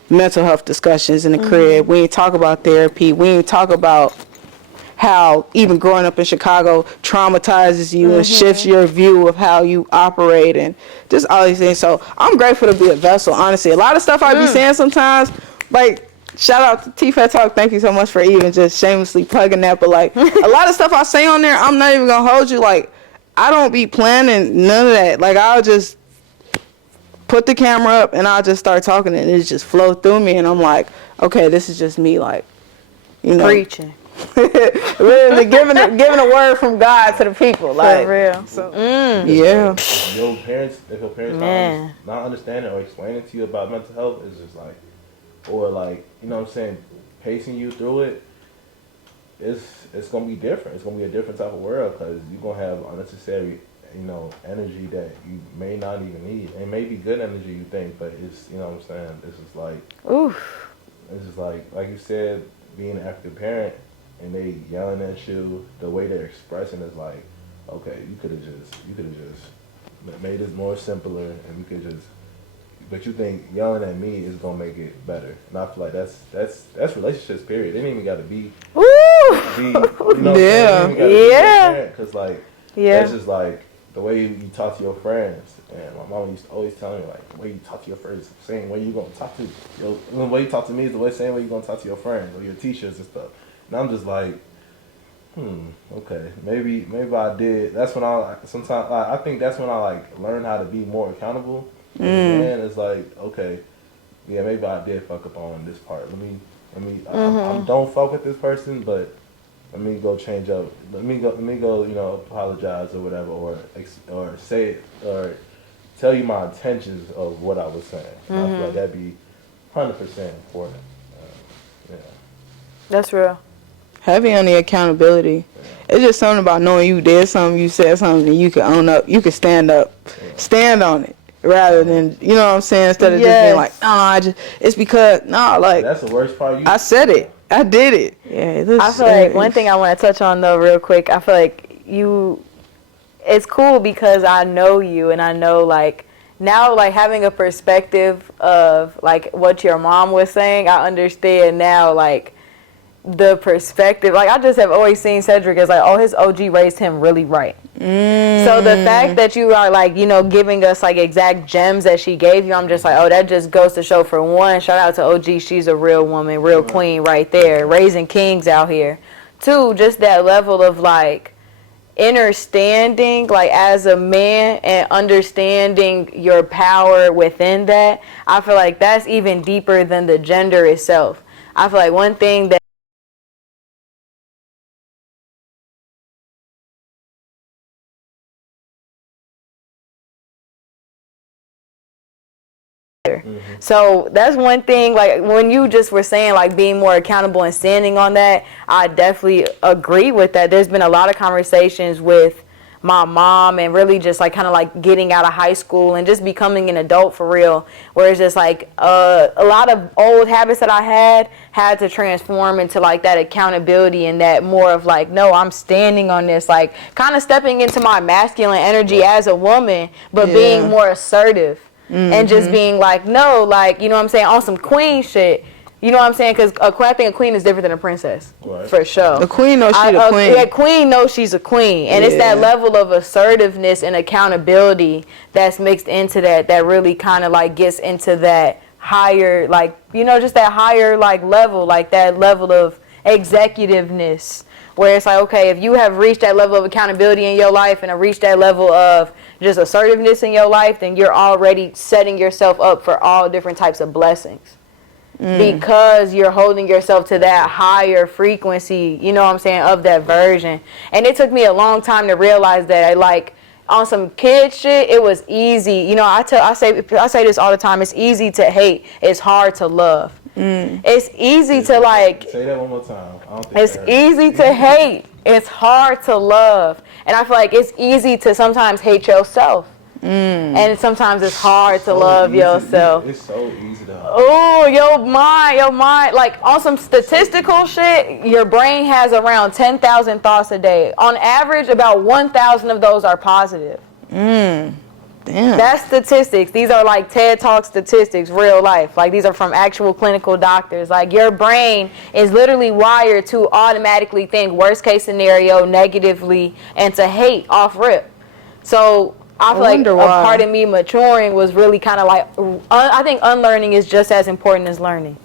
mental health discussions in the crib. We didn't talk about therapy. We didn't talk about how even growing up in Chicago traumatizes you and shifts your view of how you operate and just all these things. So I'm grateful to be a vessel, honestly. A lot of stuff I be saying sometimes, like, shout out to T-Fat Talk. Thank you so much for even just shamelessly plugging that. But like a lot of stuff I say on there, I'm not even gonna hold you. Like, I don't be planning none of that. Like, I'll just put the camera up and I'll just start talking and it just flow through me. And I'm like, okay, this is just me, like, you know. Preaching. Really giving a word from God to the people, like, For real. So, yeah. If your parents not understanding or explaining to you about mental health is just like, or like, you know what I'm saying, pacing you through it, it's gonna be different. It's gonna be a different type of world because you're gonna have unnecessary, you know, energy that you may not even need. It may be good energy you think, but it's, you know what I'm saying. This is like, it's just like you said, being an African parent. And they yelling at you, the way they're expressing is like, okay, you could have just made this more simpler, and we could just. But you think yelling at me is gonna make it better, and I feel like that's relationships. Period. It ain't even got to be. You know, yeah. Because like, that's just like the way you talk to your friends. And my mom used to always tell me like, the way you talk to your friends, the same way you gonna talk to the way you talk to me is the same way you gonna talk to your friends or your teachers and stuff. And I'm just like, okay, maybe I did. That's when I think that's when I like learned how to be more accountable. And it's like, okay, yeah, maybe I did fuck up on this part. Let me, I don't fuck with this person, but let me go change up. Let me go, you know, apologize or whatever, or say it, or tell you my intentions of what I was saying. And I feel like that'd be 100% important. Yeah. That's real. Heavy on the accountability. It's just something about knowing you did something, you said something, and you can own up, you can stand up, stand on it, rather than, you know what I'm saying, instead of just being like, it's because, like, that's the worst part. I said it, I did it. Yeah, I feel like one thing I want to touch on though, real quick. I feel like it's cool because I know you, and I know like now, like having a perspective of like what your mom was saying, I understand now, like, the perspective. Like, I just have always seen Cedric as like, oh, his OG raised him really right. So the fact that you are like, you know, giving us like exact gems that she gave you, I'm just like, oh, that just goes to show, for one, shout out to OG, she's a real woman, real queen right there, raising kings out here. Two, just that level of like understanding, like as a man, and understanding your power within that. I feel like that's even deeper than the gender itself. I feel like one thing that So that's one thing, like when you just were saying like being more accountable and standing on that, I definitely agree with that. There's been a lot of conversations with my mom, and really just like kind of like getting out of high school and just becoming an adult for real, where it's just like a lot of old habits that I had to transform into like that accountability and that more of like, no, I'm standing on this, like kind of stepping into my masculine energy as a woman, but being more assertive and just being like, no, like, you know what I'm saying, on some queen shit. You know what I'm saying? Because I think a queen is different than a princess, for sure. The queen knows she's a queen. Yeah, queen knows she's a queen. And it's that level of assertiveness and accountability that's mixed into that really kind of like gets into that higher, like, you know, just that higher like level, like that level of executiveness, where it's like, okay, if you have reached that level of accountability in your life and have reached that level of just assertiveness in your life, then you're already setting yourself up for all different types of blessings. Because you're holding yourself to that higher frequency, you know what I'm saying, of that version. And it took me a long time to realize that, like, on some kid shit, it was easy. You know, I say this all the time. It's easy to hate. It's hard to love. It's easy to like. Say that one more time. I don't think it's easy to hate. It's hard to love. And I feel like it's easy to sometimes hate yourself. And sometimes it's hard to love yourself. It's so easy to. Oh, your mind. Like on some statistical shit, your brain has around 10,000 thoughts a day. On average, about 1,000 of those are positive. Damn. That's statistics. These are like TED Talk statistics, real life. Like these are from actual clinical doctors. Like your brain is literally wired to automatically think worst case scenario negatively and to hate off rip. So I feel like a part of me maturing was really kind of like, I think unlearning is just as important as learning.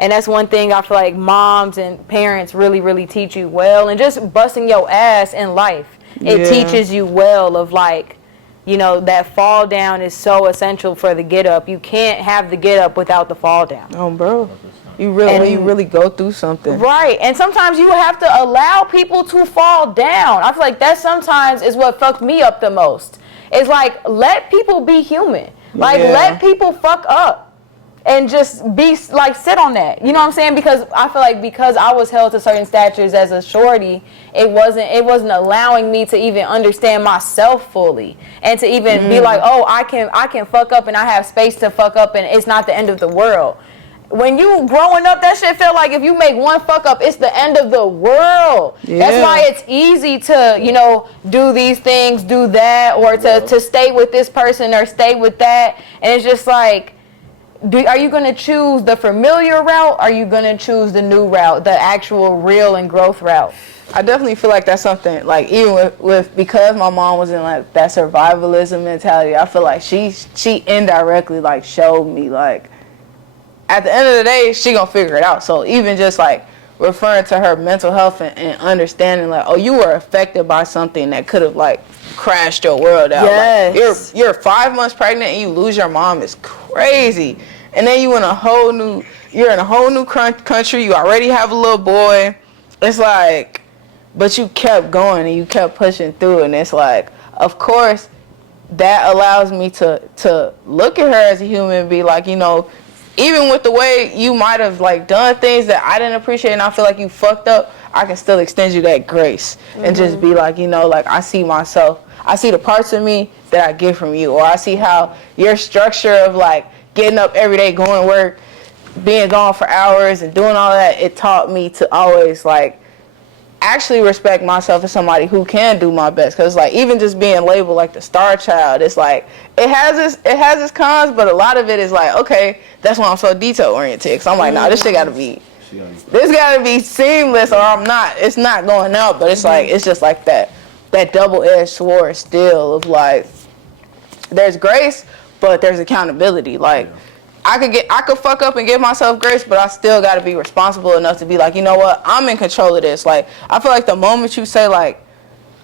And that's one thing I feel like moms and parents really, really teach you well. And just busting your ass in life, it teaches you well of like, you know, that fall down is so essential for the get up. You can't have the get up without the fall down. Oh, bro. You really go through something. Right. And sometimes you have to allow people to fall down. I feel like that sometimes is what fucked me up the most. It's like, let people be human. Like, let people fuck up. And just be, like, sit on that. You know what I'm saying? Because I feel like because I was held to certain statures as a shorty, it wasn't allowing me to even understand myself fully. And to even be like, oh, I can fuck up and I have space to fuck up and it's not the end of the world. When you growing up, that shit felt like if you make one fuck up, it's the end of the world. That's why it's easy to, you know, do these things, do that, or to stay with this person or stay with that. And it's just like, are you going to choose the familiar route? Or are you going to choose the new route, the actual real and growth route? I definitely feel like that's something, like, even with because my mom was in, like, that survivalism mentality, I feel like she indirectly, like, showed me, like, at the end of the day, she gonna figure it out. So even just like referring to her mental health and understanding like, oh, you were affected by something that could have like crashed your world out. Yes. Like, you're 5 months pregnant and you lose your mom is crazy. And then you're in a whole new country. You already have a little boy. It's like, but you kept going and you kept pushing through. And it's like, of course, that allows me to look at her as a human and be like, you know, even with the way you might have like done things that I didn't appreciate and I feel like you fucked up, I can still extend you that grace and just be like, you know, like I see myself, I see the parts of me that I get from you, or I see how your structure of like getting up every day, going to work, being gone for hours and doing all that, it taught me to always like actually respect myself as somebody who can do my best. Because like even just being labeled like the star child, it's like it has its cons, but a lot of it is like, okay, that's why I'm so detail oriented. Because I'm like, nah, this shit gotta be seamless, or it's not going out. But it's like it's just like that double-edged sword still of like there's grace, but there's accountability. Like I could fuck up and give myself grace, but I still got to be responsible enough to be like, you know what, I'm in control of this. Like, I feel like the moment you say, like,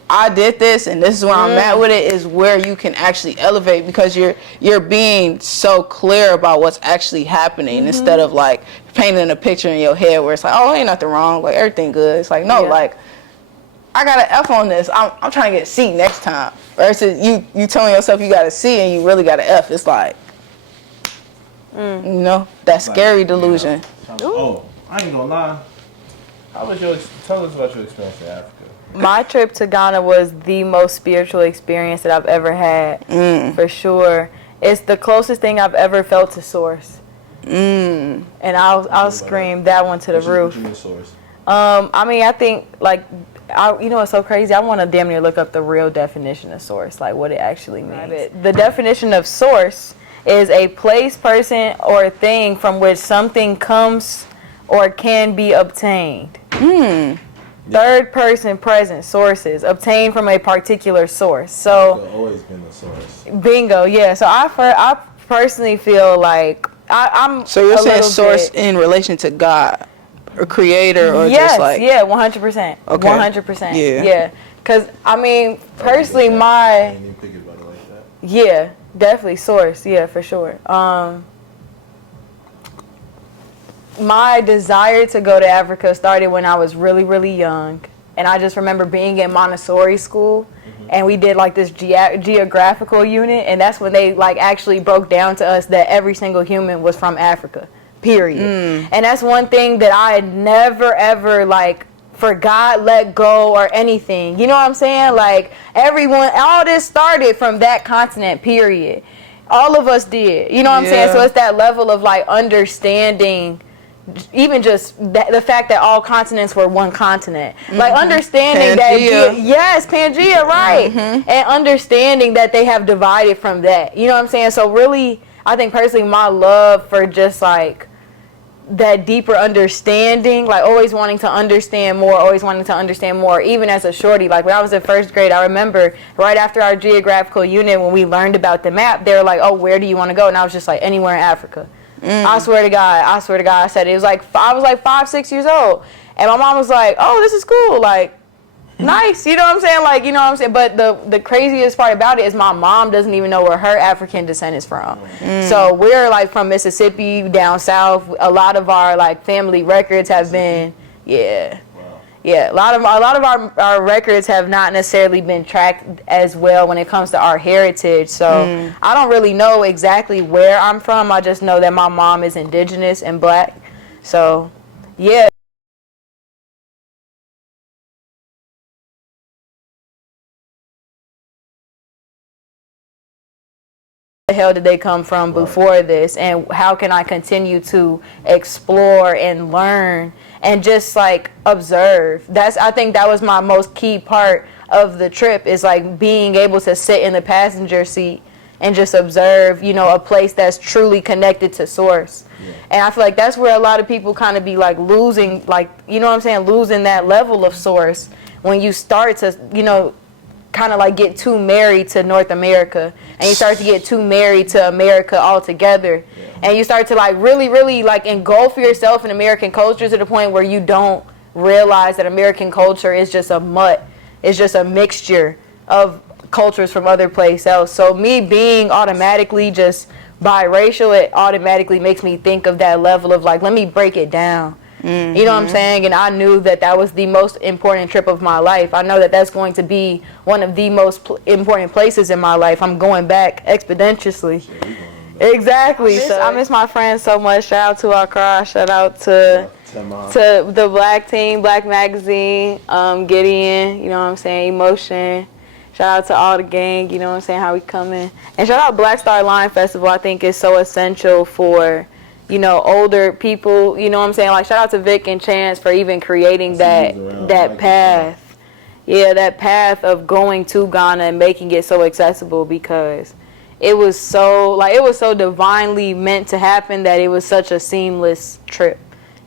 I did this and this is where I'm at with it is where you can actually elevate, because you're being so clear about what's actually happening instead of, like, painting a picture in your head where it's like, oh, ain't nothing wrong, like, everything good. It's like, no, like, I got an F on this. I'm trying to get a C next time. Versus you telling yourself you got a C and you really got an F. It's like, you know, that scary delusion. Oh, I ain't gonna lie. Tell us about your experience in Africa. My trip to Ghana was the most spiritual experience that I've ever had, for sure. It's the closest thing I've ever felt to Source. And I'll scream that one to the roof. What you mean Source? I mean, I think, like, you know what's so crazy? I want to damn near look up the real definition of Source, like what it actually means. The definition of Source is a place, person, or thing from which something comes or can be obtained. Third person present, sources, obtained from a particular source. So It's always been a source. bingo, yeah. So I personally feel like I'm. So you're a saying little source bit, in relation to God or creator or yes, just like yeah, 100%. Okay. 100%. Yeah. Yeah. Because, I mean, personally, I my, didn't even think about it like that. yeah, definitely source. Yeah, for sure. My desire to go to Africa started when I was really, really young. And I just remember being in Montessori school, and we did like this geographical unit, and that's when they like actually broke down to us that every single human was from Africa, period. And that's one thing that I had never ever like forgot, let go, or anything. You know what I'm saying? Like everyone, all this started from that continent, period. All of us did. You know what I'm saying? So it's that level of like understanding, even just the fact that all continents were one continent, like understanding Pangea. that, yes, Pangea, right, and understanding that they have divided from that. You know what I'm saying? So really, I think personally, my love for just like that deeper understanding, like always wanting to understand more, even as a shorty. Like when I was in first grade, I remember right after our geographical unit, when we learned about the map, they were like, oh, where do you want to go? And I was just like, anywhere in Africa. I swear to God, I said it. Was like, I was like 5, 6 years old, and my mom was like, oh, this is cool, like nice, you know what I'm saying, like, you know what I'm saying. But the craziest part about it is my mom doesn't even know where her African descent is from. So we're like from Mississippi down south. A lot of our like family records have been, a lot of our records have not necessarily been tracked as well when it comes to our heritage. So I don't really know exactly where I'm from. I just know that my mom is indigenous and black. So yeah. The hell did they come from before this, and how can I continue to explore and learn and just like observe? I think that was my most key part of the trip, is like being able to sit in the passenger seat and just observe, you know, a place that's truly connected to source. And I feel like that's where a lot of people kind of be like losing, like, you know what I'm saying, losing that level of source when you start to, you know, kind of like get too married to North America, and you start to get too married to America altogether, and you start to like really like engulf yourself in American culture to the point where you don't realize that American culture is just a mutt. It's just a mixture of cultures from other places else. So me being automatically just biracial, it automatically makes me think of that level of like, let me break it down. You know what I'm saying? And I knew that that was the most important trip of my life. I know that that's going to be one of the most important places in my life. I'm going back expeditiously. Exactly. I miss my friends so much. Shout out to Accra. Shout out to the Black team, Black Magazine, Gideon, you know what I'm saying, Emotion. Shout out to all the gang, you know what I'm saying, how we coming. And shout out Black Star Line Festival. I think is so essential for, you know, older people, you know what I'm saying? Like, shout out to Vic and Chance for even creating that path. Yeah, that path of going to Ghana and making it so accessible, because it was so divinely meant to happen that it was such a seamless trip.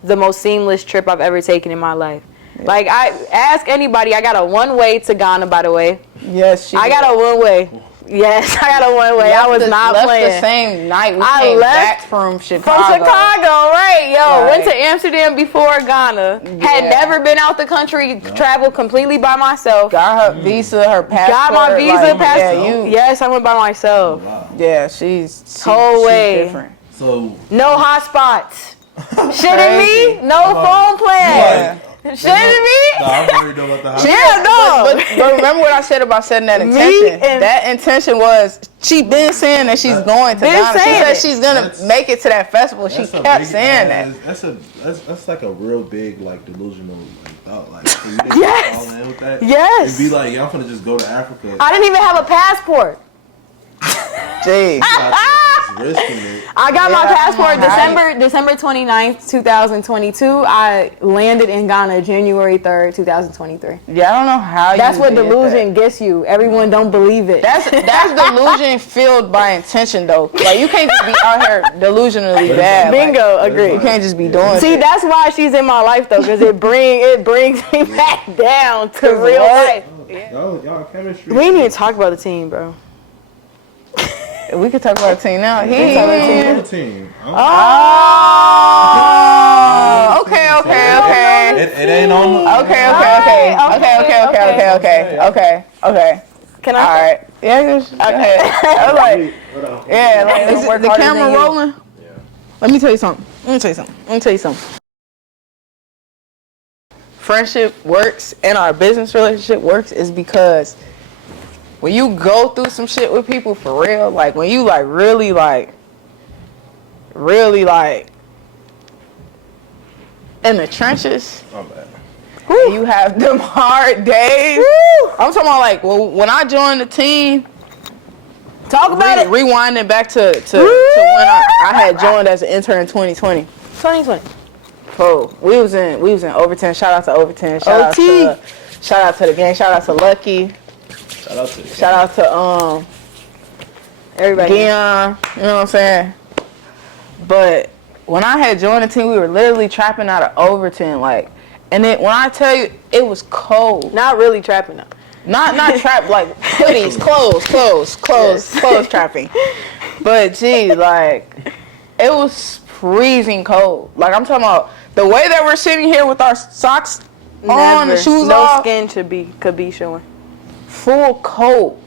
The most seamless trip I've ever taken in my life. Yeah. Like, I ask anybody, I got a one-way to Ghana, by the way. Yes, I got a one-way. Yes, I got a one-way. I was not playing. The same night we came back from Chicago. From Chicago, right? Yo, went to Amsterdam before Ghana. Had never been out the country. Traveled completely by myself. Got her visa, her passport. Got my visa, passport. Yeah, yes, I went by myself. Wow. Yeah, she's whole way different. So no hotspots. Shitting me? No phone plan. Shouldn't it No, I already know about the high. Yeah, no. But remember what I said about setting that intention? That intention was, she been saying that she's going to Ghana. She said she's going to make it to that festival. She kept saying that. That's like a real big, like, delusional thought. Like, so you Yes. fall in with that? Yes. And be like, y'all finna just go to Africa. I didn't even have a passport. Jeez. Risking it. I got my passport Right. December 29th, 2022. I landed in Ghana January 3rd, 2023. Yeah, I don't know how That's you what did delusion gets you. Everyone don't believe it. That's delusion fueled by intention, though. Like, you can't just be out here delusionally bad. Bingo, Like, agree. you can't just be doing See, shit. that's why she's in my life, though, because it brings me back down to real life. Y'all chemistry. We didn't even talk about the team, bro. We could talk about the team now. On the team. Oh, okay. It ain't on the. Okay. Can I? All right. Yeah, okay. I was like, yeah, like, is the camera rolling? Yeah. Let me tell you something. Friendship works and our business relationship works is because when you go through some shit with people for real, like when you like really in the trenches, My bad. and you have them hard days. I'm talking about like when I joined the team. Talk about it. Rewinding back to when I had joined as an intern in 2020. 2020. Oh, we was in Overton. Shout out to Overton. Shout out to the gang. Shout out to Lucky. Shout out to Everybody. Gion. You know what I'm saying? But when I had joined the team, we were literally trapping out of Overton, like, and then when I tell you, it was cold. Not really trapping them. Not trap, like hoodies, clothes trapping. But gee, like, it was freezing cold. Like, I'm talking about the way that we're sitting here with our socks on, the shoes no off, skin could be showing. full coat,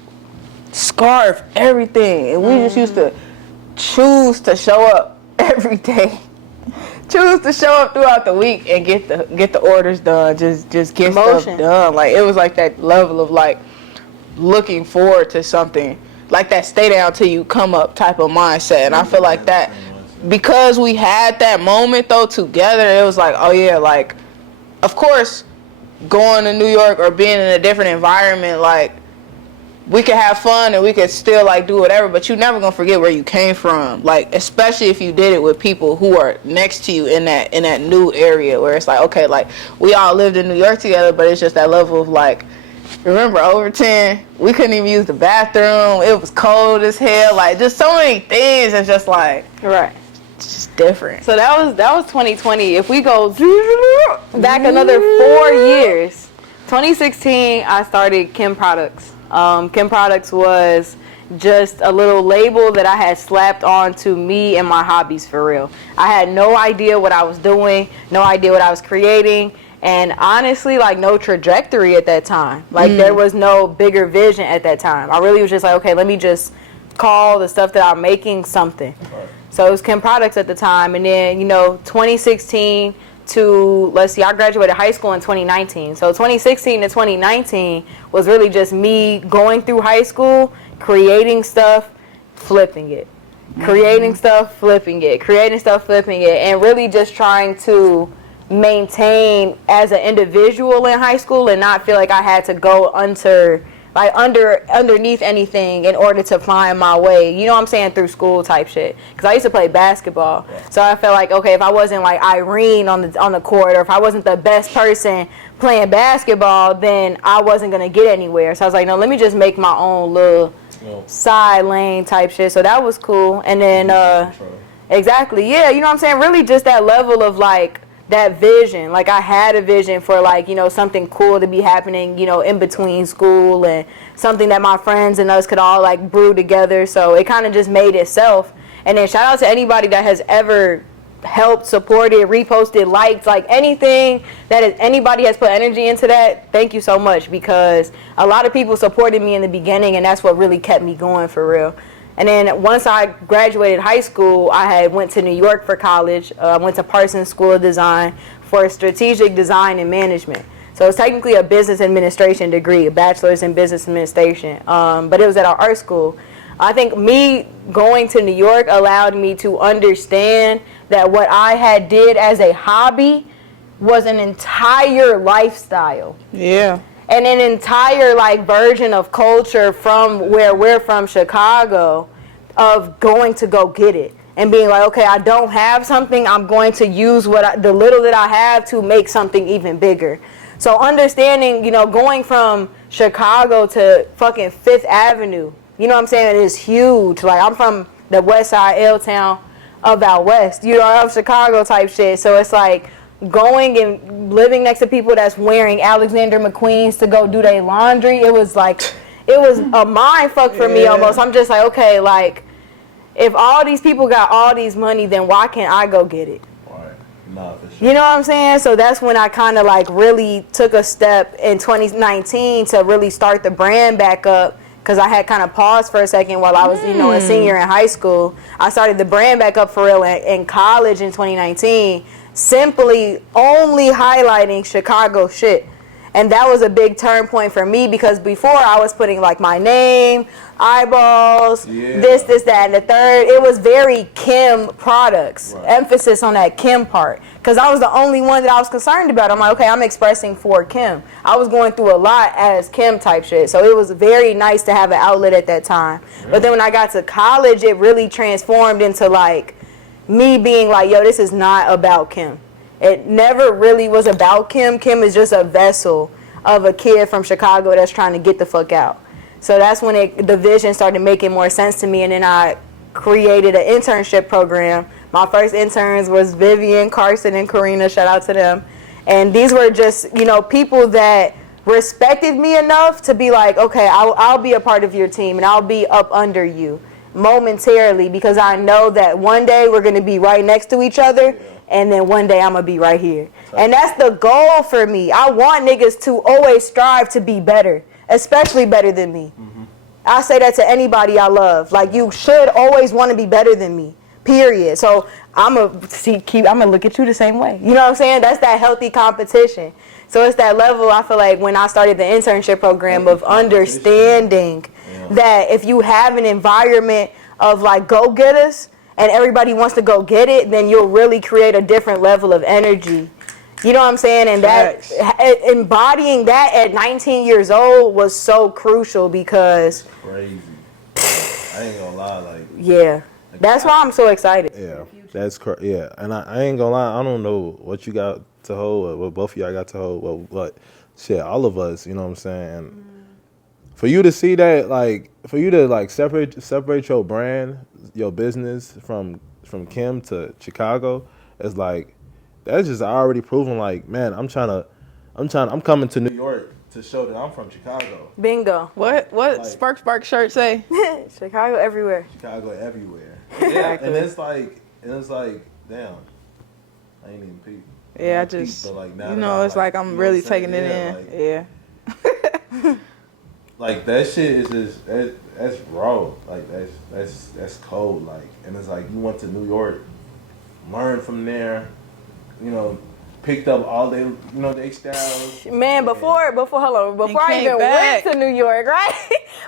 scarf, everything, and we just used to choose to show up every day. Choose to show up throughout the week and get the orders done. Just get Emotion. stuff done. Like, it was like that level of like looking forward to something, like that stay down till you come up type of mindset. And I feel like that because we had that moment though together, it was like, oh yeah, like, of course, going to New York or being in a different environment, like, we could have fun and we could still like do whatever, but you're never gonna forget where you came from. Like, especially if you did it with people who are next to you in that new area where it's like, okay, like, we all lived in New York together, but it's just that level of like, remember Overton, we couldn't even use the bathroom. It was cold as hell. Like, just so many things. It's just like, Right. it's just different. So that was 2020. If we go back another 4 years, 2016, I started Kim Products. Kim Products was just a little label that I had slapped on to me and my hobbies for real. I had no idea what I was doing, no idea what I was creating, and honestly, like, no trajectory at that time. Like, there was no bigger vision at that time. I really was just like, okay, let me just call the stuff that I'm making something. So it was Kim Products at the time, and then, 2016 to, let's see, I graduated high school in 2019. So 2016 to 2019 was really just me going through high school, creating stuff, flipping it. Creating stuff, flipping it. Creating stuff, flipping it. And really just trying to maintain as an individual in high school and not feel like I had to go underneath anything in order to find my way, you know what I'm saying, through school type shit. Because I used to play basketball, so I felt like, okay, if I wasn't like Irene on the court, or if I wasn't the best person playing basketball, then I wasn't gonna get anywhere. So I was like, no, let me just make my own little side lane type shit. So that was cool. And then exactly, yeah, you know what I'm saying, really just that level of like that vision. Like, I had a vision for like, something cool to be happening, in between school, and something that my friends and us could all like brew together. So it kind of just made itself. And then shout out to anybody that has ever helped, supported, reposted, liked, like anything anybody has put energy into that. Thank you so much, because a lot of people supported me in the beginning, and that's what really kept me going for real. And then once I graduated high school, I had went to New York for college. I went to Parsons School of Design for strategic design and management. So it's technically a business administration degree, a bachelor's in business administration. But it was at our art school. I think me going to New York allowed me to understand that what I had did as a hobby was an entire lifestyle. Yeah. And an entire like version of culture from where we're from, Chicago, of going to go get it. And being like, okay, I don't have something, I'm going to use the little that I have to make something even bigger. So understanding, going from Chicago to fucking Fifth Avenue, you know what I'm saying, it is huge. Like, I'm from the west side, L-Town of out west, of Chicago type shit. So it's like going and living next to people that's wearing Alexander McQueen's to go do their laundry. It was a mind fuck for me almost. I'm just like, okay, like, if all these people got all these money, then why can't I go get it? Right. Nah, for sure. You know what I'm saying? So that's when I kind of like really took a step in 2019 to really start the brand back up, because I had kind of paused for a second while I was, a senior in high school. I started the brand back up for real in college in 2019, simply only highlighting Chicago shit. And that was a big turn point for me, because before I was putting like my name, eyeballs, this, that, and the third. It was very Kim products, emphasis on that Kim part, because I was the only one that I was concerned about. I'm like, okay, I'm expressing for Kim. I was going through a lot as Kim type shit, so it was very nice to have an outlet at that time. But then when I got to college, it really transformed into like me being like, yo, this is not about Kim. It never really was about Kim. Kim is just a vessel of a kid from Chicago that's trying to get the fuck out. So that's when the vision started making more sense to me, and then I created an internship program. My first interns was Vivian, Carson, and Karina. Shout out to them. And these were just, people that respected me enough to be like, okay, I'll be a part of your team, and I'll be up under you momentarily, because I know that one day we're going to be right next to each other. And then one day I'm going to be right here. And that's the goal for me. I want niggas to always strive to be better, especially better than me. I say that to anybody I love. Like, you should always want to be better than me, period. So I'm going to look at you the same way. You know what I'm saying? That's that healthy competition. So it's that level, I feel like, when I started the internship program, of understanding that if you have an environment of like go-getters, and everybody wants to go get it, then you'll really create a different level of energy. You know what I'm saying? And that embodying that at 19 years old was so crucial, because crazy. I ain't gonna lie, that's why I'm so excited. Yeah, that's crazy. Yeah, and I ain't gonna lie, I don't know what you got to hold, or what both of y'all got to hold, but shit, all of us, you know what I'm saying? For you to see that, like, for you to like separate your brand, your business from Kim to Chicago, it's like, that's just already proven, like, man, I'm coming to New York to show that I'm from Chicago. Bingo. What like, Spark shirt say? Chicago everywhere. Chicago everywhere. Yeah, and it's like, damn, I ain't even peep. Yeah, I just, but like, now it's like I'm really taking it in. Like, like, that shit is just, that's raw. Like, that's cold. Like, and it's like, you went to New York, learned from there, picked up all they styles. Man, before I even went to New York, right?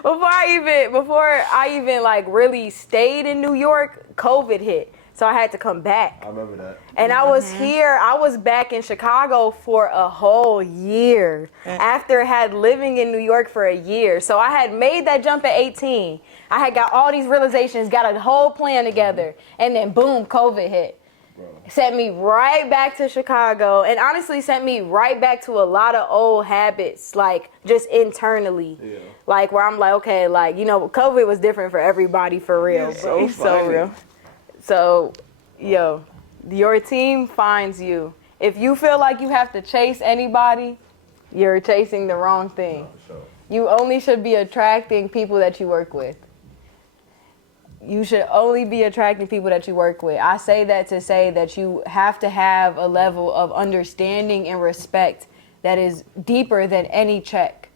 before I even like really stayed in New York, COVID hit. So I had to come back. I remember that. And I was back in Chicago for a whole year after living in New York for a year. So I had made that jump at 18. I had got all these realizations, got a whole plan together, and then boom, COVID hit. Bro. Sent me right back to Chicago, and honestly sent me right back to a lot of old habits, like just internally. Yeah. Like, where I'm like, okay, like, COVID was different for everybody, for real. Yeah, so real. So, yo, your team finds you. If you feel like you have to chase anybody, you're chasing the wrong thing. No, sure. You only should be attracting people that you work with. You should only be attracting people that you work with. I say that to say that you have to have a level of understanding and respect that is deeper than any check.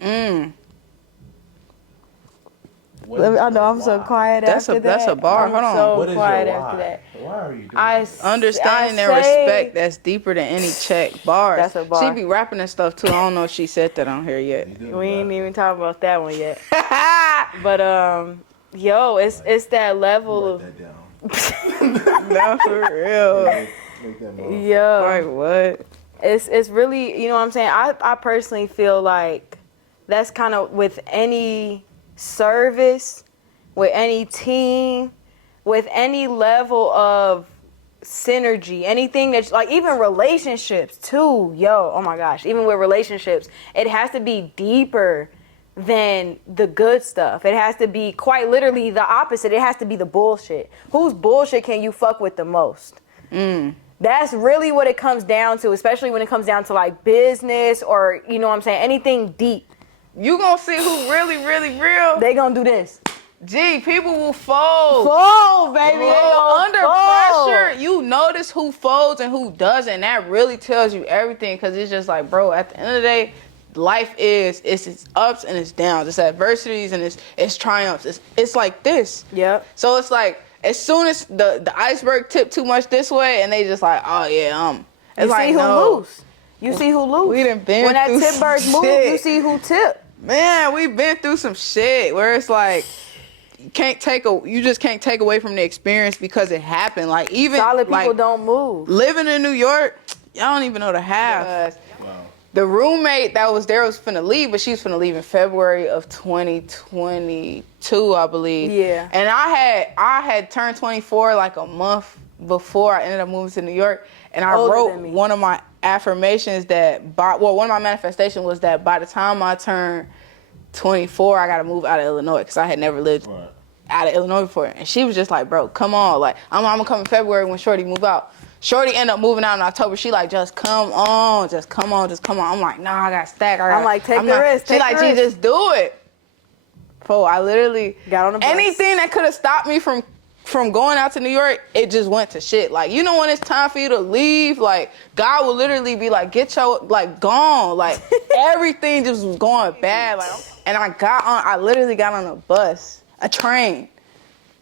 That's I know I'm so quiet after that. That's a bar. Hold on. So What is quiet your after why? that. Why are you doing Understanding and say- respect that's deeper than any check. Bars. That's a bar. She be rapping and stuff too. I don't know if she said that on here yet. We ain't even talking about that one yet. But yo, it's that level of that down. No, for real. Make that motherfucker. yo. Like what? It's really, you know what I'm saying? I personally feel like that's kind of with any service, with any team, with any level of synergy, anything that's like, even relationships too, yo, oh my gosh, even with relationships, it has to be deeper than the good stuff. It has to be quite literally the opposite. It has to be the bullshit. Whose bullshit can you fuck with the most? That's really what it comes down to, especially when it comes down to like business or, you know what I'm saying, anything deep. You gonna see who really, really real? They gonna do this. Gee, people will fold. Fold, baby. They Bro, gonna under fold. pressure, you notice who folds and who doesn't. That really tells you everything, because it's just like, bro, at the end of the day, life it's its ups and its downs. It's adversities and it's triumphs. It's like this. Yep. So it's like, as soon as the iceberg tipped too much this way, and they just like, oh yeah, it's You like, see who no. lose. You see who lose. We done been when that through tip bird some move, shit. you see who tip. Man, we've been through some shit where it's like, you just can't take away from the experience because it happened. Like, even Solid people like, don't move. living in New York, y'all don't even know the half. The roommate that was there was finna leave, but she was finna leave in February of 2022, I believe. Yeah. And I had turned 24 like a month before I ended up moving to New York, and I Older wrote than me. one of my affirmations one of my manifestations was that by the time I turned 24, I gotta move out of Illinois, because I had never lived out of Illinois before. And she was just like, bro, come on, like I'm gonna come in February when Shorty move out. Shorty ended up moving out in October. She like, just come on. I'm like, nah, I got stack. I'm like, take the risk. She like, just do it. Bro, I literally Got on the bus. anything that could have stopped me from going out to New York, it just went to shit. Like, you know when it's time for you to leave, like God will literally be like, get your like gone. Like everything just was going bad. Like, and I literally got on a bus, a train,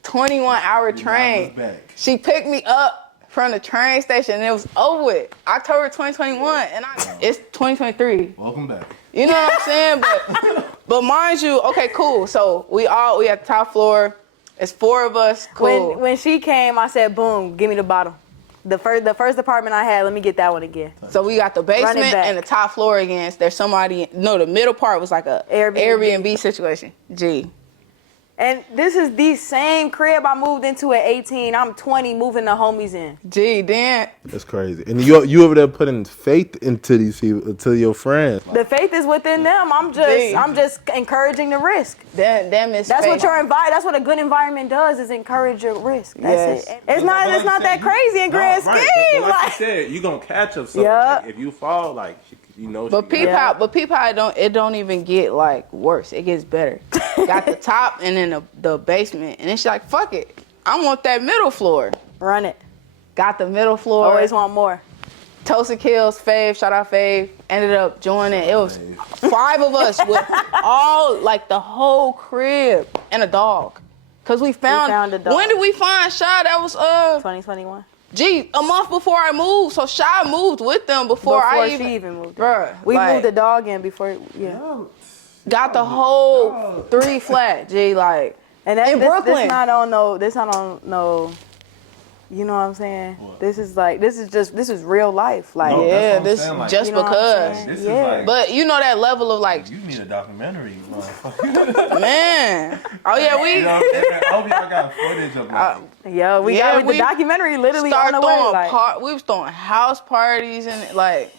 21-hour train. She picked me up from the train station, and it was over with. October 2021, and it's 2023. Welcome back. You know what I'm saying? But mind you, okay, cool. So we at the top floor. It's 4 of us. Cool. When she came, I said, boom, give me the bottom. The first apartment I had, let me get that one again. So we got the basement back. and the top floor again. There's somebody. No, the middle part was like a Airbnb situation. Gee. And this is the same crib I moved into at 18. I'm 20, moving the homies in. Gee, Dan. That's crazy. And you over there putting faith into these people, to your friends. The faith is within them. I'm just encouraging the risk. Damn is That's faith. that's what a good environment does, is encourage your risk. That's Yes. it. It's not that crazy in grand scheme. But like Like, you said, you gonna catch up. So Yeah. like, if you fall, like you know. But peep out, it don't even get like worse. It gets better. Got the top and then the basement, and then she's like, fuck it, I want that middle floor. run it. Got the middle floor. Always want more. Toasted Kills, Fave, shout out Fave, ended up joining. It was 5 of us with all, like, the whole crib and a dog. Because we found a dog. When did we find Shy? That was, 2021. a month before I moved. So Shy moved with them before she even moved. Bruh. We like, moved the dog in before, yeah. got the whole 3 flat, like. And that's in Brooklyn. This not on no, you know what I'm saying? What? This is real life. Like, No, Yeah, that's what I'm this saying, like, just you know what I'm because. saying? This is Yeah. like, But you know that level of like, you need a documentary, motherfucker. man. Oh yeah, You know what I'm saying? I hope y'all got footage of like. yeah, we got the we documentary literally start on the way. throwing Like, we was throwing house parties and like.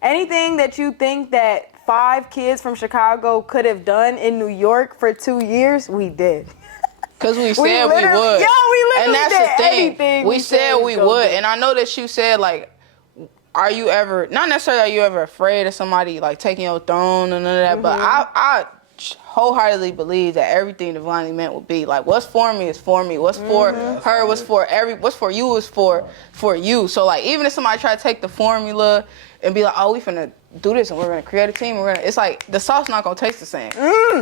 anything that you think that 5 kids from Chicago could have done in New York for 2 years, we did. Cause we said we literally- would. yeah, we literally and that's did the thing. anything We we said said we we would, do. and I know that you said like, are you ever not necessarily are you ever afraid of somebody like taking your throne and none of that, but I wholeheartedly believe that everything divinely meant would be like, what's for me is for me. What's for her was for what's for you is for you. So like, even if somebody try to take the formula and be like, oh, we finna do this and we're gonna create a team. It's like the sauce not gonna taste the same.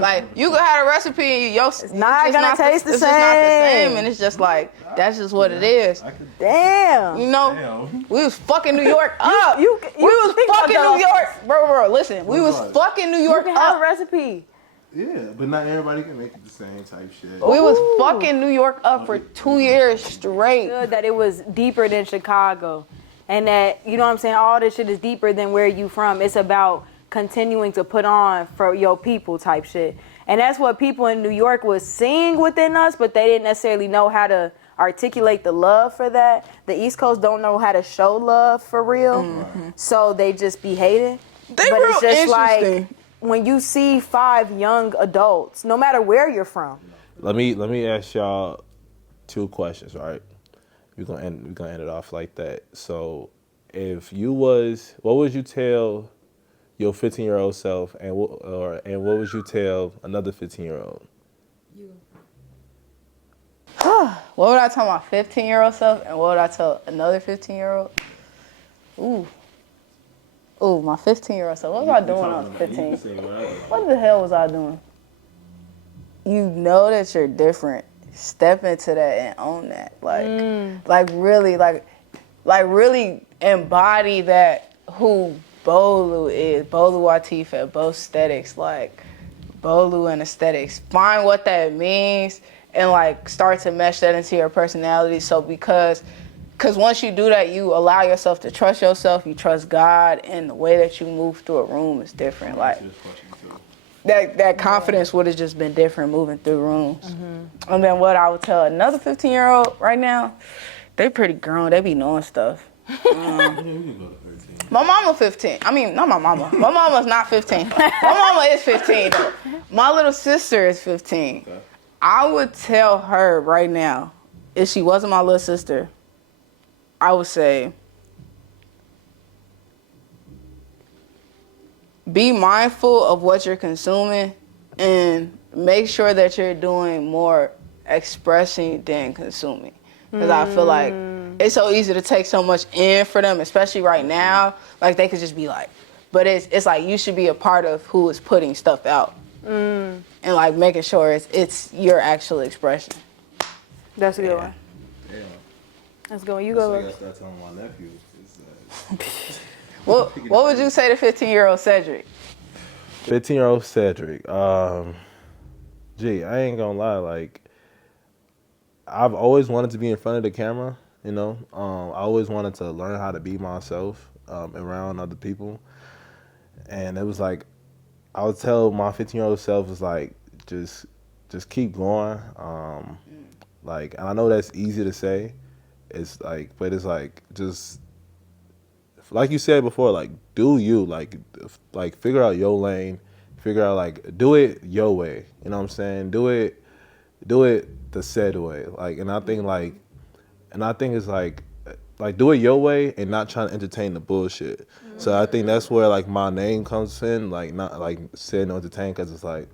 Like you could have a recipe and it's not gonna taste the It's just not the same. same, and it's just like that's just what it is. Damn. You know, we was fucking New York up. you we was think about fucking that New York, bro. Listen, we was fucking New You York can have a up. recipe. Yeah, but not everybody can make it the same type shit. We was fucking New York up for 2 years straight. Good that it was deeper than Chicago. And that, you know what I'm saying, all this shit is deeper than where you from. It's about continuing to put on for your people type shit. And that's what people in New York was seeing within us, but they didn't necessarily know how to articulate the love for that. The East Coast don't know how to show love for real. So they just be hating. They but real it's just interesting. like when you see 5 young adults, no matter where you're from. Let me ask y'all 2 questions, right? We're gonna end it off like that. So, if you was, what would you tell your 15-year-old self, and what would you tell another 15-year-old? What would I tell my 15-year-old self, and what would I tell another 15-year-old? Ooh, my 15-year-old self. What was I doing when I was 15? What the hell was I doing? You know that you're different. Step into that and own that. Like really embody that who Bolu is. Bolu Watifa, Bosthetics, like Bolu and aesthetics. Find what that means and like start to mesh that into your personality. So because once you do that, you allow yourself to trust yourself, you trust God, and the way that you move through a room is different. Like that confidence would have just been different moving through rooms. And then what I would tell another 15-year-old right now, they pretty grown, they be knowing stuff. My mama 15. I mean, not my mama. My mama's not 15. My mama is 15 though. My little sister is 15. Okay. I would tell her right now, if she wasn't my little sister, I would say, be mindful of what you're consuming and make sure that you're doing more expressing than consuming. Because I feel like it's so easy to take so much in for them, especially right now. Like they could just be like, but it's like you should be a part of who is putting stuff out. And like making sure it's your actual expression. That's a good one. Yeah. That's good one. You go. I guess that's on my nephew. What would you say to 15-year-old Cedric? 15-year-old Cedric. Gee, I ain't gonna lie. Like, I've always wanted to be in front of the camera. You know, I always wanted to learn how to be myself around other people. And it was like, I would tell my 15-year-old self was like, just keep going. Like, and I know that's easy to say. It's like, but it's like, just, like you said before, like, do you, like figure out your lane, figure out, like, do it your way. You know what I'm saying? Do it the said way. Like, and I think it's like do it your way and not trying to entertain the bullshit. So I think that's where like my name comes in, like not like said no entertain, because it's like,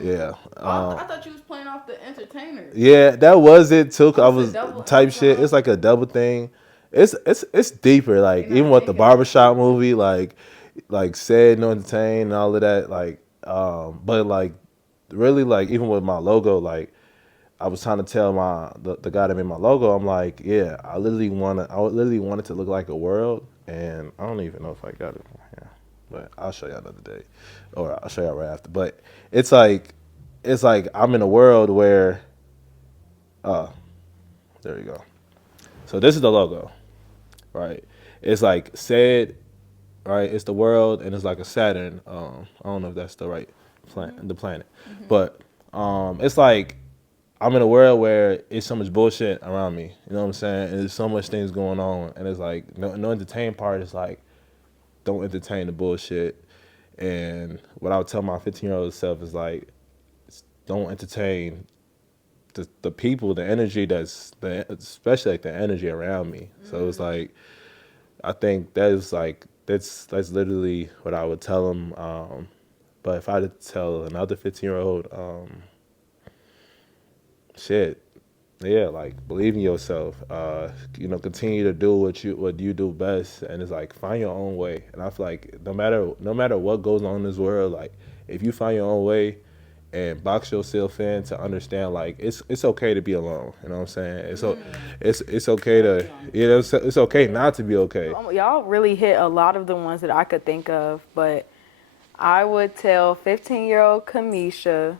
yeah. I thought you was playing off the entertainer. Yeah, that was it too. I was double type shit. It's like a double thing. It's deeper. Like even with the barbershop movie, like said no entertain and all of that. Like, but like really like even with my logo, like I was trying to tell the guy that made my logo, I'm like, yeah, I literally want it to look like a world, and I don't even know if I got it. Yeah, but I'll show y'all another day, or I'll show y'all right after. But it's like I'm in a world where, there you go. So this is the logo, right? It's like said, right? It's the world, and it's like a Saturn. I don't know if that's the right planet, but it's like, I'm in a world where it's so much bullshit around me. You know what I'm saying? And there's so much things going on. And it's like, no entertain part is like, don't entertain the bullshit. And what I would tell my 15-year-old self is like, don't entertain the people, the energy especially like the energy around me. So it's like, I think that's literally what I would tell them. But if I had to tell another 15-year-old, shit, yeah, like believe in yourself. You know, continue to do what you do best, and it's like find your own way. And I feel like no matter what goes on in this world, like if you find your own way and box yourself in to understand, like it's okay to be alone. You know what I'm saying? It's okay to it's okay not to be okay. Y'all really hit a lot of the ones that I could think of, but I would tell 15-year-old Kamisha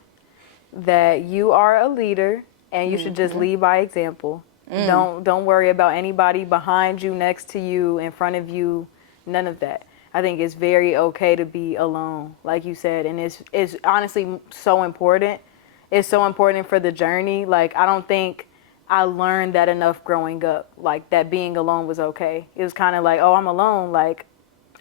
that you are a leader and you should just lead by example. Don't worry about anybody behind you, next to you, in front of you, none of that. I think it's very okay to be alone, like you said, and it's honestly so important. It's so important for the journey. Like, I don't think I learned that enough growing up, like that being alone was okay. It was kind of like, oh, I'm alone, like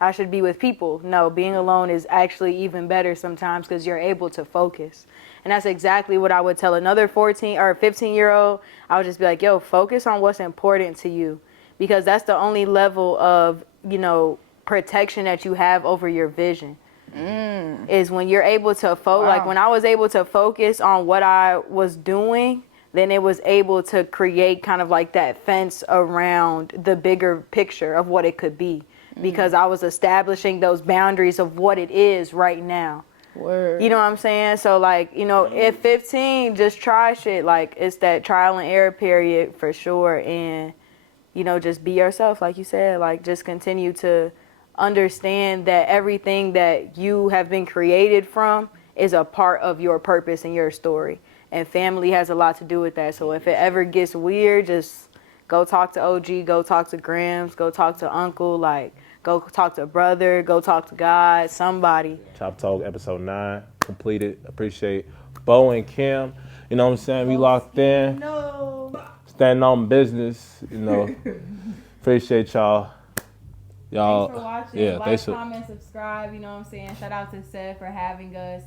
I should be with people. No, being alone is actually even better sometimes because you're able to focus. And that's exactly what I would tell another 14 or 15-year-old. I would just be like, yo, focus on what's important to you, because that's the only level of, you know, protection that you have over your vision. Is when you're able to focus. Like when I was able to focus on what I was doing, then it was able to create kind of like that fence around the bigger picture of what it could be, because I was establishing those boundaries of what it is right now. Word. You know what I'm saying? So like, you know, at 15, just try shit. Like it's that trial and error period for sure. And, you know, just be yourself, like you said. Like just continue to understand that everything that you have been created from is a part of your purpose and your story. And family has a lot to do with that. So if it ever gets weird, just go talk to OG, go talk to Grams, go talk to Uncle, like go talk to brother, go talk to God, somebody. Chop Talk episode 9 completed. Appreciate Bo and Kim. You know what I'm saying? We locked in. Standing on business. You know. Appreciate y'all. Thanks for watching. Yeah, like, comment, subscribe. You know what I'm saying? Shout out to Seth for having us.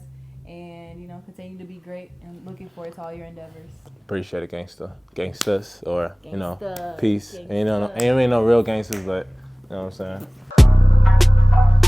And, you know, continue to be great. And looking forward to all your endeavors. Appreciate it, gangsters, or, you know, Gangsta. peace. Gangsta. Ain't no real gangsters, but, you know what I'm saying?